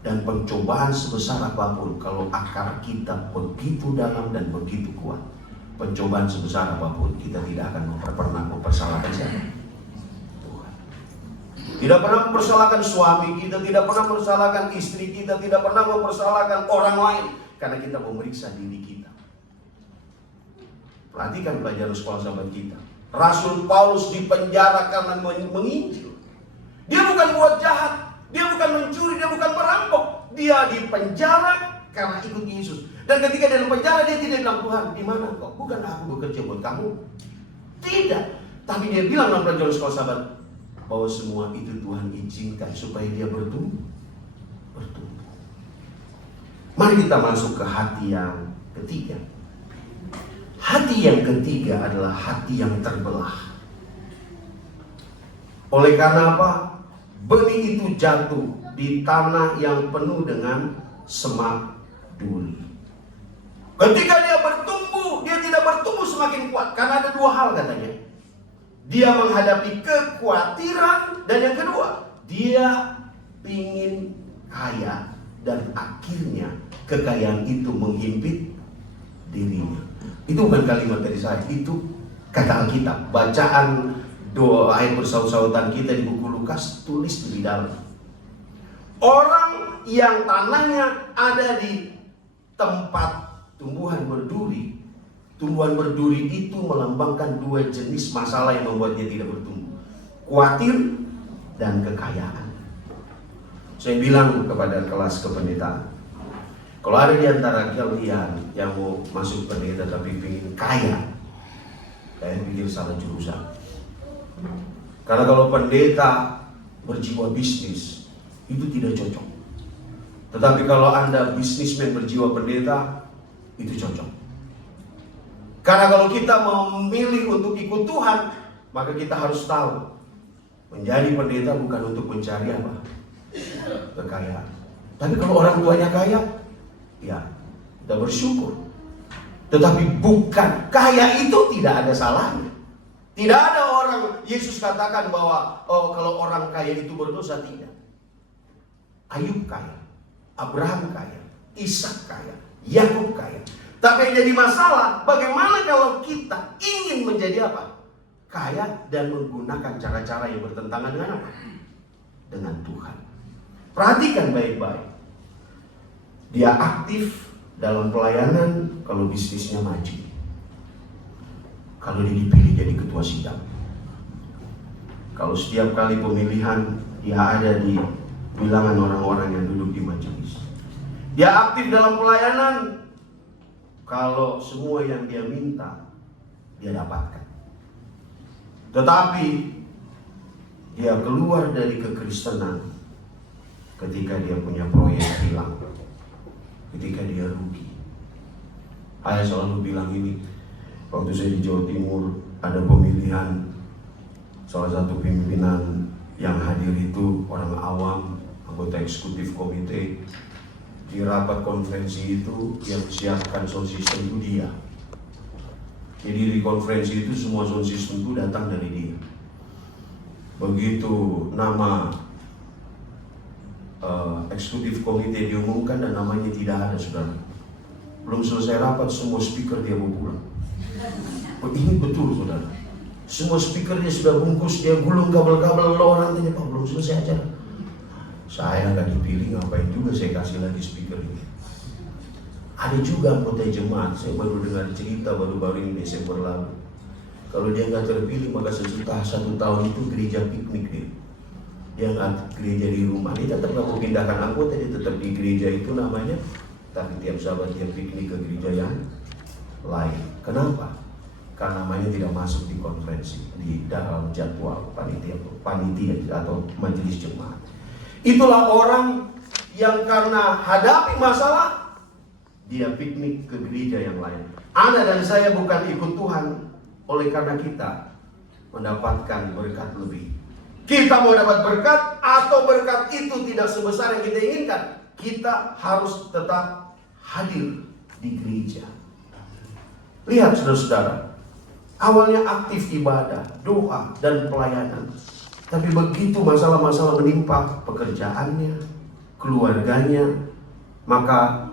Dan pencobaan sebesar apapun, kalau akar kita begitu dalam dan begitu kuat, pencobaan sebesar apapun kita tidak akan pernah mempersalahkan siapa? Tuhan. Tidak pernah mempersalahkan suami kita, tidak pernah mempersalahkan istri kita, tidak pernah mempersalahkan orang lain, karena kita memeriksa diri kita. Perhatikan pelajaran sekolah sahabat kita. Rasul Paulus dipenjara karena menginjil. Dia bukan buat jahat, dia bukan mencuri, dia bukan merampok. Dia dipenjara karena ikut Yesus. Dan ketika dalam penjara dia tidak bilang, Tuhan di mana kau? Bukan aku bekerja buat kamu. Tidak. Tapi dia bilang dalam pelajaran sekolah sahabat bahwa semua itu Tuhan izinkan supaya dia bertumbuh. Mari kita masuk ke hati yang ketiga. Hati yang ketiga adalah hati yang terbelah. Oleh karena apa? Benih itu jatuh di tanah yang penuh dengan semak duri. Ketika dia bertumbuh, dia tidak bertumbuh semakin kuat. Karena ada dua hal katanya. Dia menghadapi kekhawatiran, dan yang kedua, dia ingin kaya. Dan akhirnya kekayaan itu menghimpit dirinya. Itu bukan kalimat dari saya, itu kata Alkitab. Bacaan doa ayat bersaut-sautan kita di buku Lukas, tulis di dalam. Orang yang tanahnya ada di tempat tumbuhan berduri. Tumbuhan berduri itu melambangkan dua jenis masalah yang membuatnya tidak bertumbuh. Khawatir dan kekayaan. Saya bilang kepada kelas kependetaan, kalau ada di antara kalian yang mau masuk pendeta tapi ingin kaya, kalian pikir salah jurusan. Karena kalau pendeta berjiwa bisnis, itu tidak cocok. Tetapi kalau Anda bisnismen berjiwa pendeta, itu cocok. Karena kalau kita memilih untuk ikut Tuhan, maka kita harus tahu, menjadi pendeta bukan untuk mencari apa? Kekayaan. Tapi kalau orang tuanya kaya, ya kita bersyukur. Tetapi bukan, kaya itu tidak ada salahnya. Tidak ada orang, Yesus katakan bahwa kalau orang kaya itu berdosa, tidak. Ayub kaya, Abraham kaya, Ishak kaya, Yakub kaya. Tapi yang jadi masalah, bagaimana kalau kita ingin menjadi apa? Kaya dan menggunakan cara-cara yang bertentangan dengan apa? Dengan Tuhan. Perhatikan baik-baik. Dia aktif dalam pelayanan kalau bisnisnya maju. Kalau dia dipilih jadi ketua sidang. Kalau setiap kali pemilihan dia ada di bilangan orang-orang yang duduk di majelis. Dia aktif dalam pelayanan kalau semua yang dia minta dia dapatkan. Tetapi dia keluar dari kekristenan ketika dia punya proyek hilang, ketika dia rugi. Saya selalu bilang ini, waktu saya di Jawa Timur ada pemilihan, salah satu pimpinan yang hadir itu orang awam, anggota eksekutif komite. Di rapat konferensi itu yang siapkan sound system itu dia. Jadi di konferensi itu semua sound system itu datang dari dia. Begitu nama eksekutif komite diumumkan dan namanya tidak ada, saudara. Belum selesai rapat semua speaker dia mau pulang. Ini betul, saudara. Semua speaker dia sudah bungkus, dia gulung kabel-kabel, orang tanya, Pak belum selesai acara. Saya nggak dipilih, ngapain juga saya kasih lagi speaker ini. Ada juga anggota jemaat, saya baru dengar cerita baru-baru ini Desember lalu. Kalau dia nggak terpilih, maka setelah 1 tahun itu gereja piknik dia. Dia nggak gereja di rumah, dia tetap nggak mau pindahkan anggota, dia tetap di gereja itu namanya. Tapi tiap sahabat dia piknik ke gereja yang lain. Kenapa? Karena namanya tidak masuk di konferensi, di dalam jadwal panitia atau majelis jemaat. Itulah orang yang karena hadapi masalah, dia piknik ke gereja yang lain. Anda dan saya bukan ikut Tuhan oleh karena kita mendapatkan berkat lebih. Kita mau dapat berkat atau berkat itu tidak sebesar yang kita inginkan, kita harus tetap hadir di gereja. Lihat saudara-saudara, awalnya aktif ibadah, doa, dan pelayanan. Tapi begitu masalah-masalah menimpa pekerjaannya, keluarganya, maka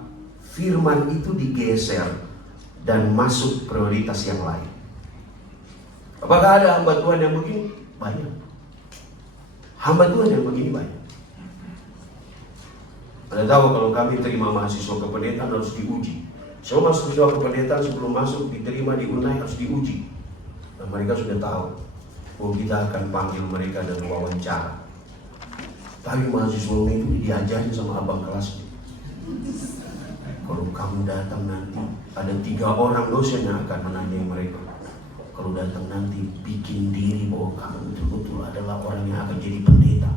firman itu digeser dan masuk prioritas yang lain. Apakah ada hamba Tuhan yang begini? Banyak. Hamba Tuhan yang begini banyak. Anda tahu kalau kami terima mahasiswa kependetaan harus diuji. Semua mahasiswa kependetaan sebelum masuk diterima di UNAI harus diuji. Dan mereka sudah tahu bahwa kita akan panggil mereka dan wawancara. Tapi mahasiswa itu diajarin sama abang kelasnya. Kalau kamu datang nanti, ada 3 orang dosen yang akan menanyai mereka. Kalau datang nanti, bikin diri bahwa kamu betul-betul adalah orang yang akan jadi pendeta.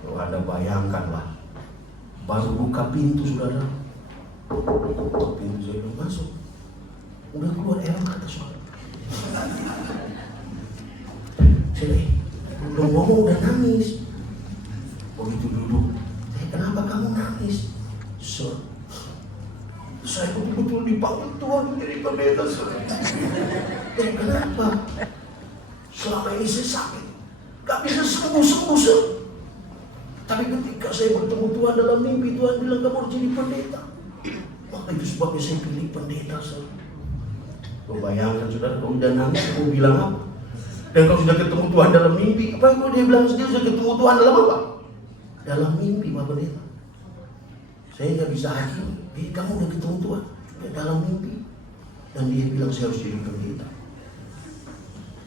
Kalau Anda bayangkanlah, baru buka pintu saudara, pintu saya belum masuk, udah keluar air mata saudara. Udah ngomong udah nangis. Begitu duduk, kenapa kamu nangis? Saya betul-betul dipanggil Tuhan menjadi pendeta. Kenapa? Selama ini saya sakit, gak bisa sembuh-sembuh. Tapi ketika saya bertemu Tuhan dalam mimpi, Tuhan bilang kamu harus jadi pendeta. Maka itu sebabnya saya pilih pendeta. Kau bayangkan saudara, kalau udah nangis, kamu bilang apa? Dan kalau sudah ketemu Tuhan dalam mimpi, apa yang dia bilang sendiri sudah ketemu Tuhan dalam apa? Dalam mimpi, Pak Pendeta. Saya nggak bisa hakim. Kamu udah ketemu Tuhan dalam mimpi. Dan dia bilang saya harus jadi pendeta.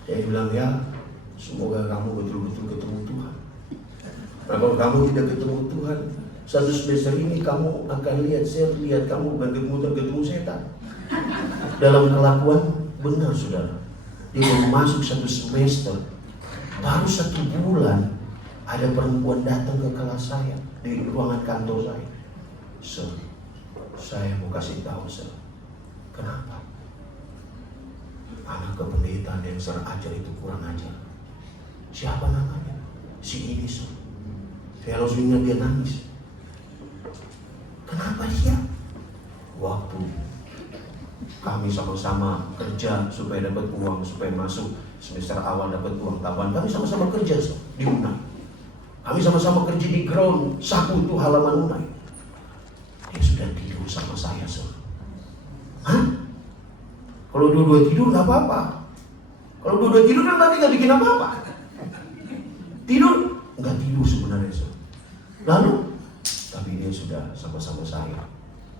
Saya bilang ya, semoga kamu betul-betul ketemu Tuhan. Nah kalau kamu tidak ketemu Tuhan, satu semester ini kamu akan saya lihat kamu bukan ketemu setan. Dalam kelakuan benar saudara. Dia baru masuk satu semester, baru 1 bulan ada perempuan datang ke kelas saya di ruangan kantor saya. Sir, saya mau kasih tahu sir, kenapa? Anak kependetaan yang saya ajar itu kurang ajar. Siapa namanya? Si ini sir. Saya langsung ingat dia nangis. Kenapa dia? Waktu kami sama-sama kerja supaya dapat uang, supaya masuk semester awal dapat uang tambahan. Kami sama-sama kerja di Unai. Kami sama-sama kerja di ground Saku itu halaman Unai. Dia sudah tidur sama saya sir. Hah? Kalau dua-dua tidur nggak apa-apa. Kalau dua-dua tidur kan berarti nggak bikin apa-apa. Tidur nggak tidur sebenarnya sir. Lalu, tapi dia sudah sama-sama saya.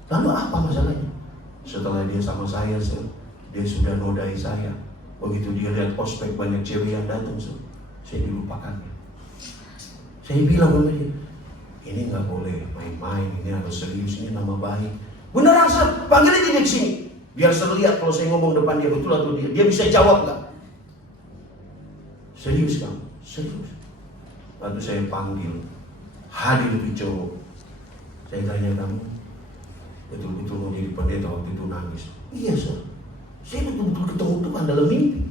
Lalu apa masalahnya? Setelah dia sama saya, dia sudah nodai saya. Begitu dia lihat ospek banyak cewek yang datang, saya dilupakannya. Saya bilang sama dia, ini nggak boleh main-main, ini harus serius, ini nama baik. Beneran sir, panggilin dia ke sini. Biar saya lihat kalau saya ngomong depan dia betul atau dia bisa jawab nggak? Serius kamu? Serius. Lalu saya panggil, hadir di cowok. Saya tanya kamu, betul-betul mau jadi pendeta waktu itu nangis. Iya sir, saya betul-betul ketemu Tuhan dalam mimpi.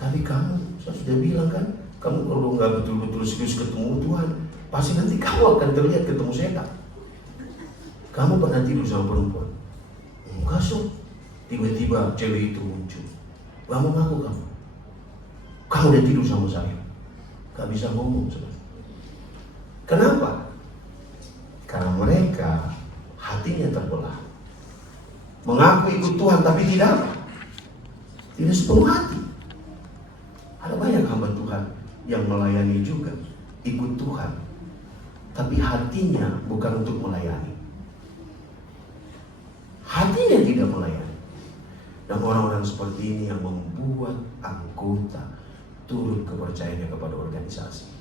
Tapi kamu, saya sudah bilang kan, kamu kalau nggak betul-betul serius ketemu Tuhan, pasti nanti kamu akan terlihat ketemu setan. Kamu pernah tidur sama perempuan? Enggak sir. Tiba-tiba cewek itu muncul. Gak mau ngaku kamu. Kamu udah tidur sama saya. Gak bisa ngomong sir. Kenapa? Karena mereka hatinya terbelah. Mengaku ikut Tuhan tapi tidak sepenuh hati. Ada banyak hamba Tuhan yang melayani juga, ikut Tuhan, tapi hatinya bukan untuk melayani. Hatinya tidak melayani. Dan orang-orang seperti ini yang membuat anggota turut kepercayaannya kepada organisasi.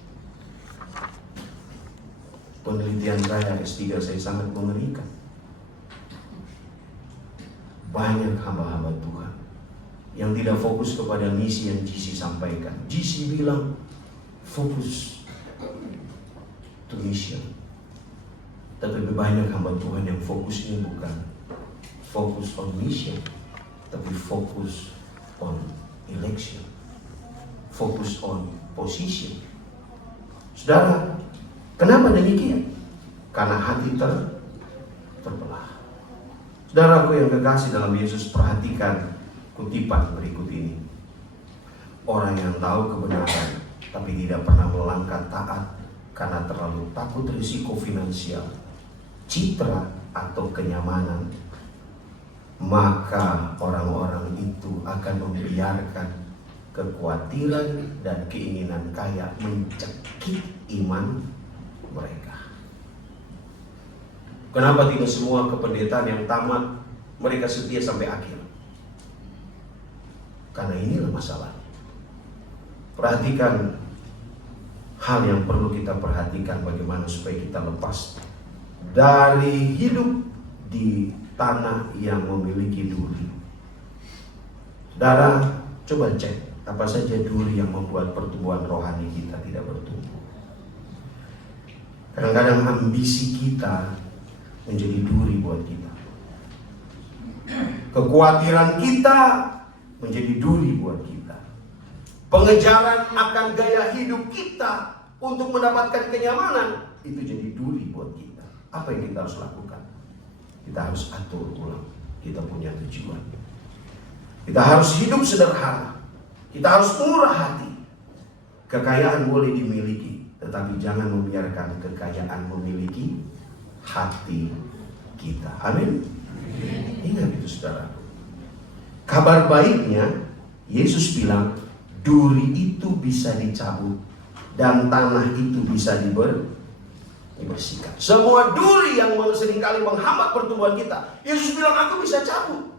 Penelitian saya S3 saya sangat mengerikan. Banyak hamba-hamba Tuhan yang tidak fokus kepada misi yang GC sampaikan. GC bilang fokus to mission. Tapi lebih banyak hamba Tuhan yang fokusnya bukan fokus on mission, tapi fokus on election, fokus on position. Saudara, kenapa demikian? Karena hati terbelah. Saudaraku yang kekasih dalam Yesus, perhatikan kutipan berikut ini. Orang yang tahu kebenaran tapi tidak pernah melangkah taat karena terlalu takut risiko finansial, citra atau kenyamanan, maka orang-orang itu akan membiarkan kekhawatiran dan keinginan kaya mencekik iman mereka. Kenapa tidak semua kependetaan yang tamat mereka setia sampai akhir? Karena inilah masalah. Perhatikan hal yang perlu kita perhatikan, bagaimana supaya kita lepas dari hidup di tanah yang memiliki duri. Saudara, coba cek apa saja duri yang membuat pertumbuhan rohani kita tidak bertumbuh. Kadang-kadang ambisi kita menjadi duri buat kita. Kekhawatiran kita menjadi duri buat kita. Pengejaran akan gaya hidup kita untuk mendapatkan kenyamanan itu jadi duri buat kita. Apa yang kita harus lakukan? Kita harus atur ulang. Kita punya tujuan. Kita harus hidup sederhana. Kita harus murah hati. Kekayaan boleh dimiliki, tetapi jangan membiarkan kekayaan memiliki hati kita. Amin. Ingat itu saudara. Kabar baiknya, Yesus bilang, duri itu bisa dicabut dan tanah itu bisa dibersihkan. Semua duri yang seringkali menghambat pertumbuhan kita, Yesus bilang aku bisa cabut.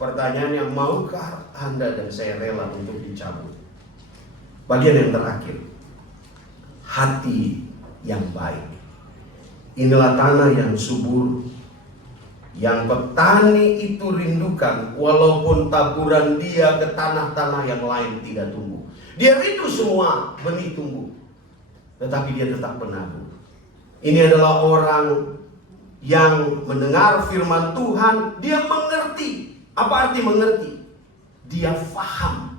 Pertanyaannya, maukah Anda dan saya rela untuk dicabut? Bagian yang terakhir, hati yang baik. Inilah tanah yang subur, yang petani itu rindukan, walaupun taburan dia ke tanah-tanah yang lain tidak tumbuh. Dia rindu semua benih tumbuh, tetapi dia tetap menabur. Ini adalah orang yang mendengar firman Tuhan, dia mengerti. Apa arti mengerti? Dia faham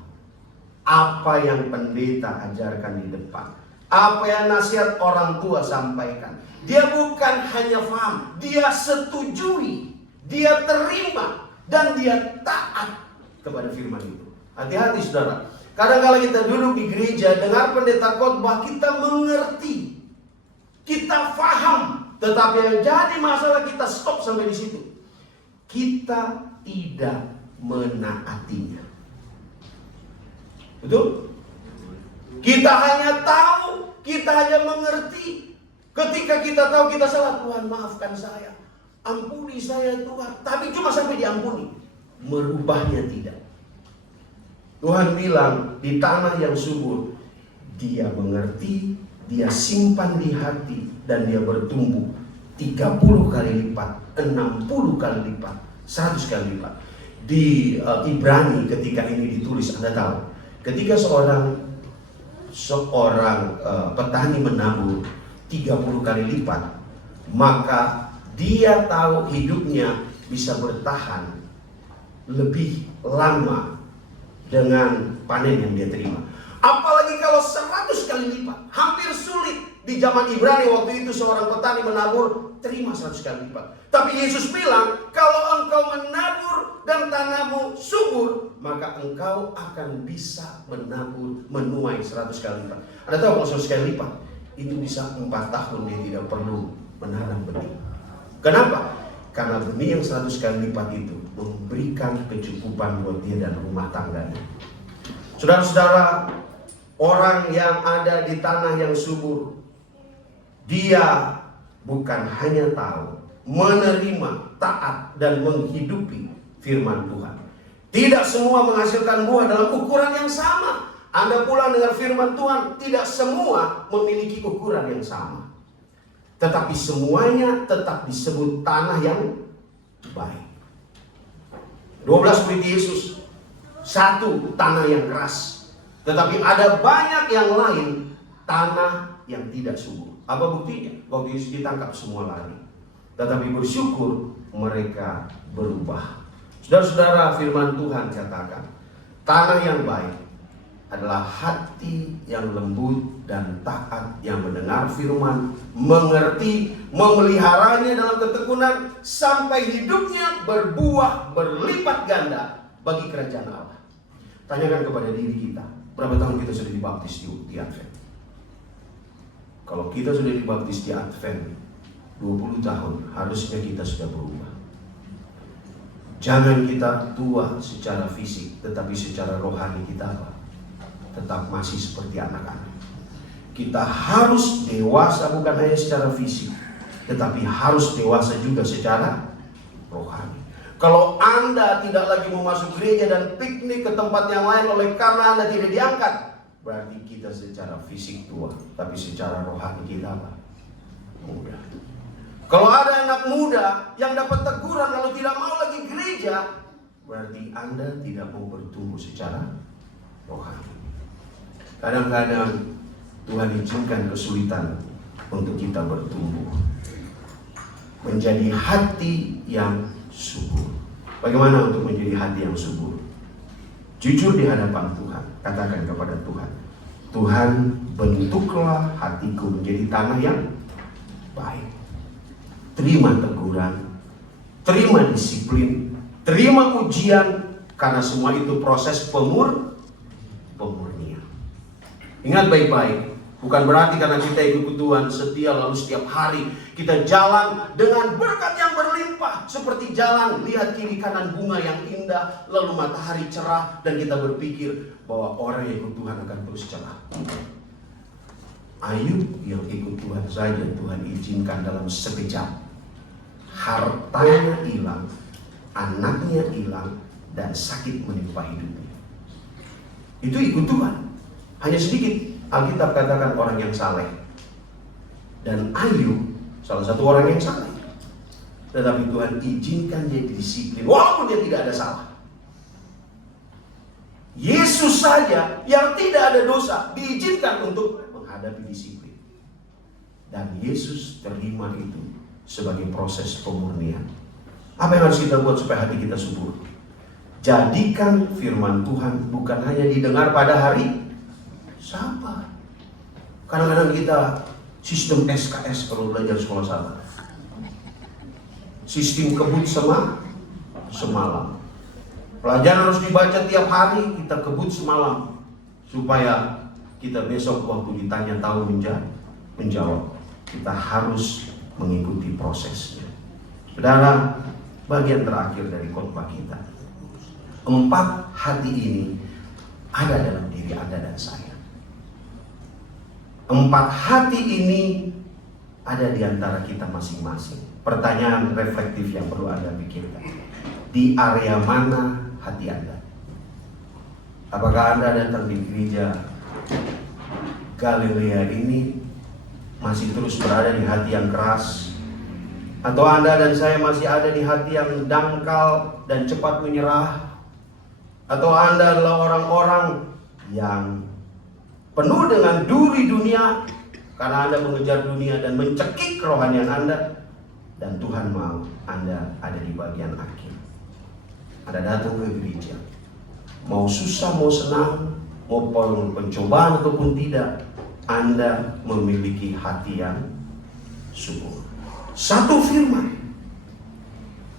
apa yang pendeta ajarkan di depan, apa yang nasihat orang tua sampaikan. Dia bukan hanya faham, dia setujui, dia terima, dan dia taat kepada firman itu. Hati-hati saudara, kadang-kala kita duduk di gereja, dengar pendeta khotbah, kita mengerti, kita faham, tetapi yang jadi masalah kita stop sampai di situ. Kita tidak menaatinya. Betul? Kita hanya tahu, kita hanya mengerti. Ketika kita tahu kita salah, Tuhan maafkan saya, ampuni saya Tuhan. Tapi cuma sampai diampuni, merubahnya tidak. Tuhan bilang di tanah yang subur, dia mengerti, dia simpan di hati, dan dia bertumbuh 30 kali lipat, 60 kali lipat, 100 kali lipat. Di Ibrani ketika ini ditulis, Anda tahu, ketika seorang petani menabur 30 kali lipat, maka dia tahu hidupnya bisa bertahan lebih lama dengan panen yang dia terima. Apalagi kalau 100 kali lipat, hampir sulit. Di zaman Ibrani waktu itu seorang petani menabur, terima 100 kali lipat. Tapi Yesus bilang, kalau engkau menabur dan tanahmu subur, maka engkau akan bisa menabur, menuai 100 kali lipat. Anda tahu kalau 100 kali lipat, itu bisa 4 tahun dia tidak perlu menanam benih. Kenapa? Karena benih yang 100 kali lipat itu memberikan kecukupan buat dia dan rumah tangganya. Saudara-saudara, orang yang ada di tanah yang subur, dia bukan hanya tahu, menerima, taat, dan menghidupi firman Tuhan. Tidak semua menghasilkan buah dalam ukuran yang sama. Anda pulang dengan firman Tuhan, tidak semua memiliki ukuran yang sama. Tetapi semuanya tetap disebut tanah yang baik. 12 murid Yesus, satu tanah yang keras. Tetapi ada banyak yang lain, tanah yang tidak subur. Apa buktinya? Waktu Yesus ditangkap semua lari. Tetapi bersyukur mereka berubah. Saudara-saudara, firman Tuhan katakan, tanah yang baik adalah hati yang lembut dan taat, yang mendengar firman, mengerti, memeliharanya dalam ketekunan, sampai hidupnya berbuah berlipat ganda bagi kerajaan Allah. Tanyakan kepada diri kita, berapa tahun kita sudah dibaptis di Advent? Kalau kita sudah dibaptis di Advent 20 tahun, harusnya kita sudah berubah. Jangan kita tua secara fisik, tetapi secara rohani kita tetap masih seperti anak-anak. Kita harus dewasa bukan hanya secara fisik, tetapi harus dewasa juga secara rohani. Kalau Anda tidak lagi mau masuk gereja dan piknik ke tempat yang lain oleh karena Anda tidak diangkat, berarti kita secara fisik tua, tapi secara rohani kita muda. Kalau ada anak muda yang dapat teguran lalu tidak mau lagi gereja, berarti Anda tidak mau bertumbuh secara rohani. Kadang-kadang Tuhan izinkan kesulitan untuk kita bertumbuh menjadi hati yang subur. Bagaimana untuk menjadi hati yang subur? Jujur di hadapan Tuhan, katakan kepada Tuhan, Tuhan, bentuklah hatiku menjadi tanah yang baik. Terima teguran, terima disiplin, terima ujian, karena semua itu proses pemurnian. Ingat baik-baik, bukan berarti karena kita ikut Tuhan setia lalu setiap hari kita jalan dengan berkat yang berlimpah, seperti jalan, lihat kiri kanan bunga yang indah, lalu matahari cerah, dan kita berpikir bahwa orang yang ikut Tuhan akan terus cerah. Ayub yang ikut Tuhan saja Tuhan izinkan dalam sekejap hartanya hilang, anaknya hilang, dan sakit menimpa hidupnya. Itu ikut Tuhan. Hanya sedikit Alkitab katakan orang yang saleh. Dan Ayub salah satu orang yang saleh. Tetapi Tuhan izinkan dia disiplin walaupun dia tidak ada salah. Yesus saja yang tidak ada dosa diizinkan untuk menghadapi disiplin. Dan Yesus terima itu sebagai proses pemurnian. Apa yang harus kita buat supaya hati kita subur? Jadikan firman Tuhan bukan hanya didengar pada hari Sabat. Kadang-kadang kita sistem SKS kalau belajar sekolah Sabat. Sistem kebut semalam. Pelajaran harus dibaca tiap hari, kita kebut semalam. Supaya kita besok waktu ditanya tahu menjawab. Kita harus mengikuti prosesnya. Saudara, bagian terakhir dari khotbah kita. 4 hati ini ada dalam diri Anda dan saya. 4 hati ini ada di antara kita masing-masing. Pertanyaan reflektif yang perlu Anda pikirkan. Di area mana hati Anda? Apakah Anda datang di gereja Galilea ini masih terus berada di hati yang keras? Atau Anda dan saya masih ada di hati yang dangkal dan cepat menyerah? Atau Anda adalah orang-orang yang penuh dengan duri dunia karena Anda mengejar dunia dan mencekik kerohanian Anda, dan Tuhan mau Anda ada di bagian akhir. Anda datang ke gereja, mau susah mau senang, mau pencobaan ataupun tidak, Anda memiliki hati yang subur. Satu firman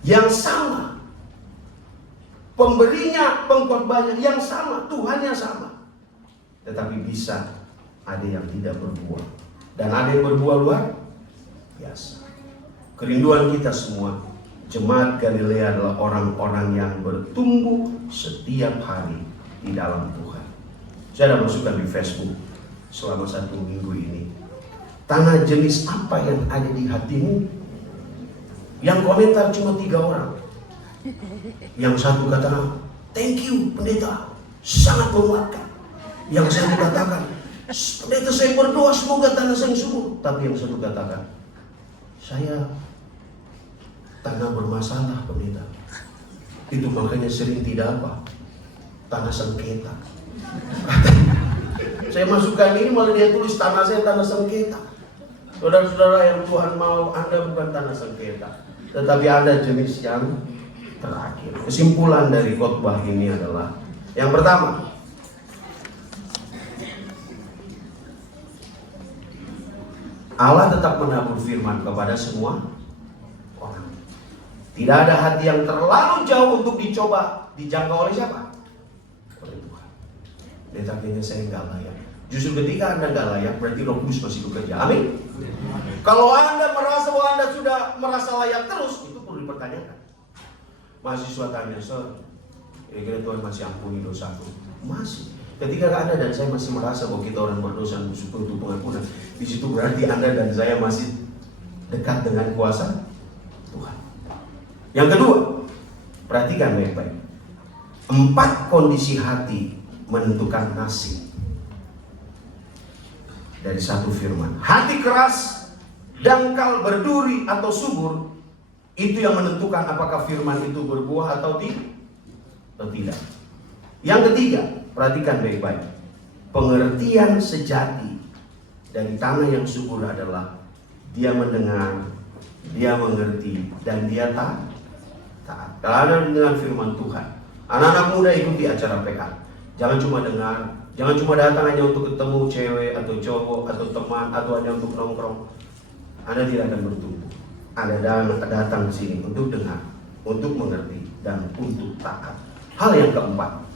yang sama, pemberinya, pengkhotbahnya yang sama, Tuhan yang sama, tetapi bisa ada yang tidak berbuah dan ada yang berbuah luar biasa. Kerinduan kita semua, jemaat Galilea adalah orang-orang yang bertumbuh setiap hari di dalam Tuhan. Saya ada masukkan di Facebook selama 1 minggu ini. Tanah jenis apa yang ada di hatimu? Yang komentar cuma 3 orang. Yang satu katakan, thank you pendeta, sangat menguatkan. Yang satu katakan, pendeta saya berdoa semoga tanah saya subur. Tapi yang satu katakan, saya tanah bermasalah pendeta. Itu makanya sering tidak apa, tanah sengketa. Saya masukkan ini malah dia tulis tanah saya tanah sengketa. Saudara-saudara yang Tuhan mau, Anda bukan tanah sengketa, tetapi Anda jenis yang terakhir. Kesimpulan dari khotbah ini adalah yang pertama, Allah tetap menabur firman kepada semua orang. Tidak ada hati yang terlalu jauh untuk dicoba, dijangkau oleh siapa? Oleh Tuhan. Tetapi saya nggak layak. Justru ketika Anda nggak layak, berarti Roh Kudus masih bekerja. Amin. Kalau Anda merasa bahwa Anda sudah merasa layak terus, itu perlu dipertanyakan. Mahasiswa tanya, kira-kira Tuhan masih ampuni dosaku? Masih. Ketika Anda dan saya masih merasa bahwa kita orang berdosa dan butuh pengampunan, di situ berarti Anda dan saya masih dekat dengan kuasa Tuhan. Yang kedua, perhatikan baik-baik. 4 kondisi hati menentukan nasib dari satu firman. Hati keras, dangkal, berduri, atau subur, itu yang menentukan apakah firman itu berbuah atau tidak. Yang ketiga, perhatikan baik-baik. Pengertian sejati dari tanah yang subur adalah dia mendengar, dia mengerti, dan dia taat. Kalau Anda mendengar firman Tuhan, anak-anak muda ikuti acara PK. Jangan cuma dengar, jangan cuma datang hanya untuk ketemu cewek atau cowok atau teman atau hanya untuk nongkrong. Anda tidak akan bertumbuh. Anda datang ke sini untuk dengar, untuk mengerti, dan untuk taat. Hal yang keempat,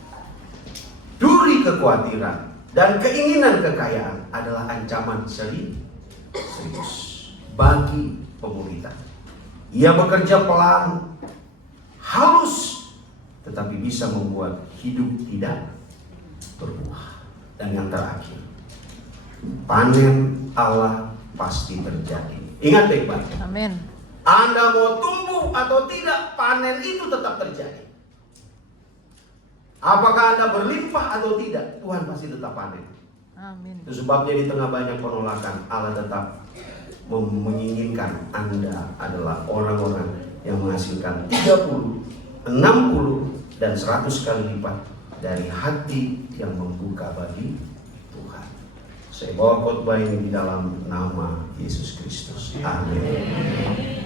duri kekhawatiran dan keinginan kekayaan adalah ancaman serius bagi pemulihan. Ia bekerja pelan, halus, tetapi bisa membuat hidup tidak berbuah. Dan yang terakhir, panen Allah pasti terjadi. Ingat baik-baik. Amin. Anda mau tumbuh atau tidak, panen itu tetap terjadi. Apakah Anda berlimpah atau tidak, Tuhan pasti tetap panen. Amin. Itu sebabnya di tengah banyak penolakan, Allah tetap menginginkan Anda adalah orang-orang yang menghasilkan 30, 60, dan 100 kali lipat dari hati yang membuka bagi Tuhan. Saya bawa khotbah ini di dalam nama Yesus Kristus. Amin.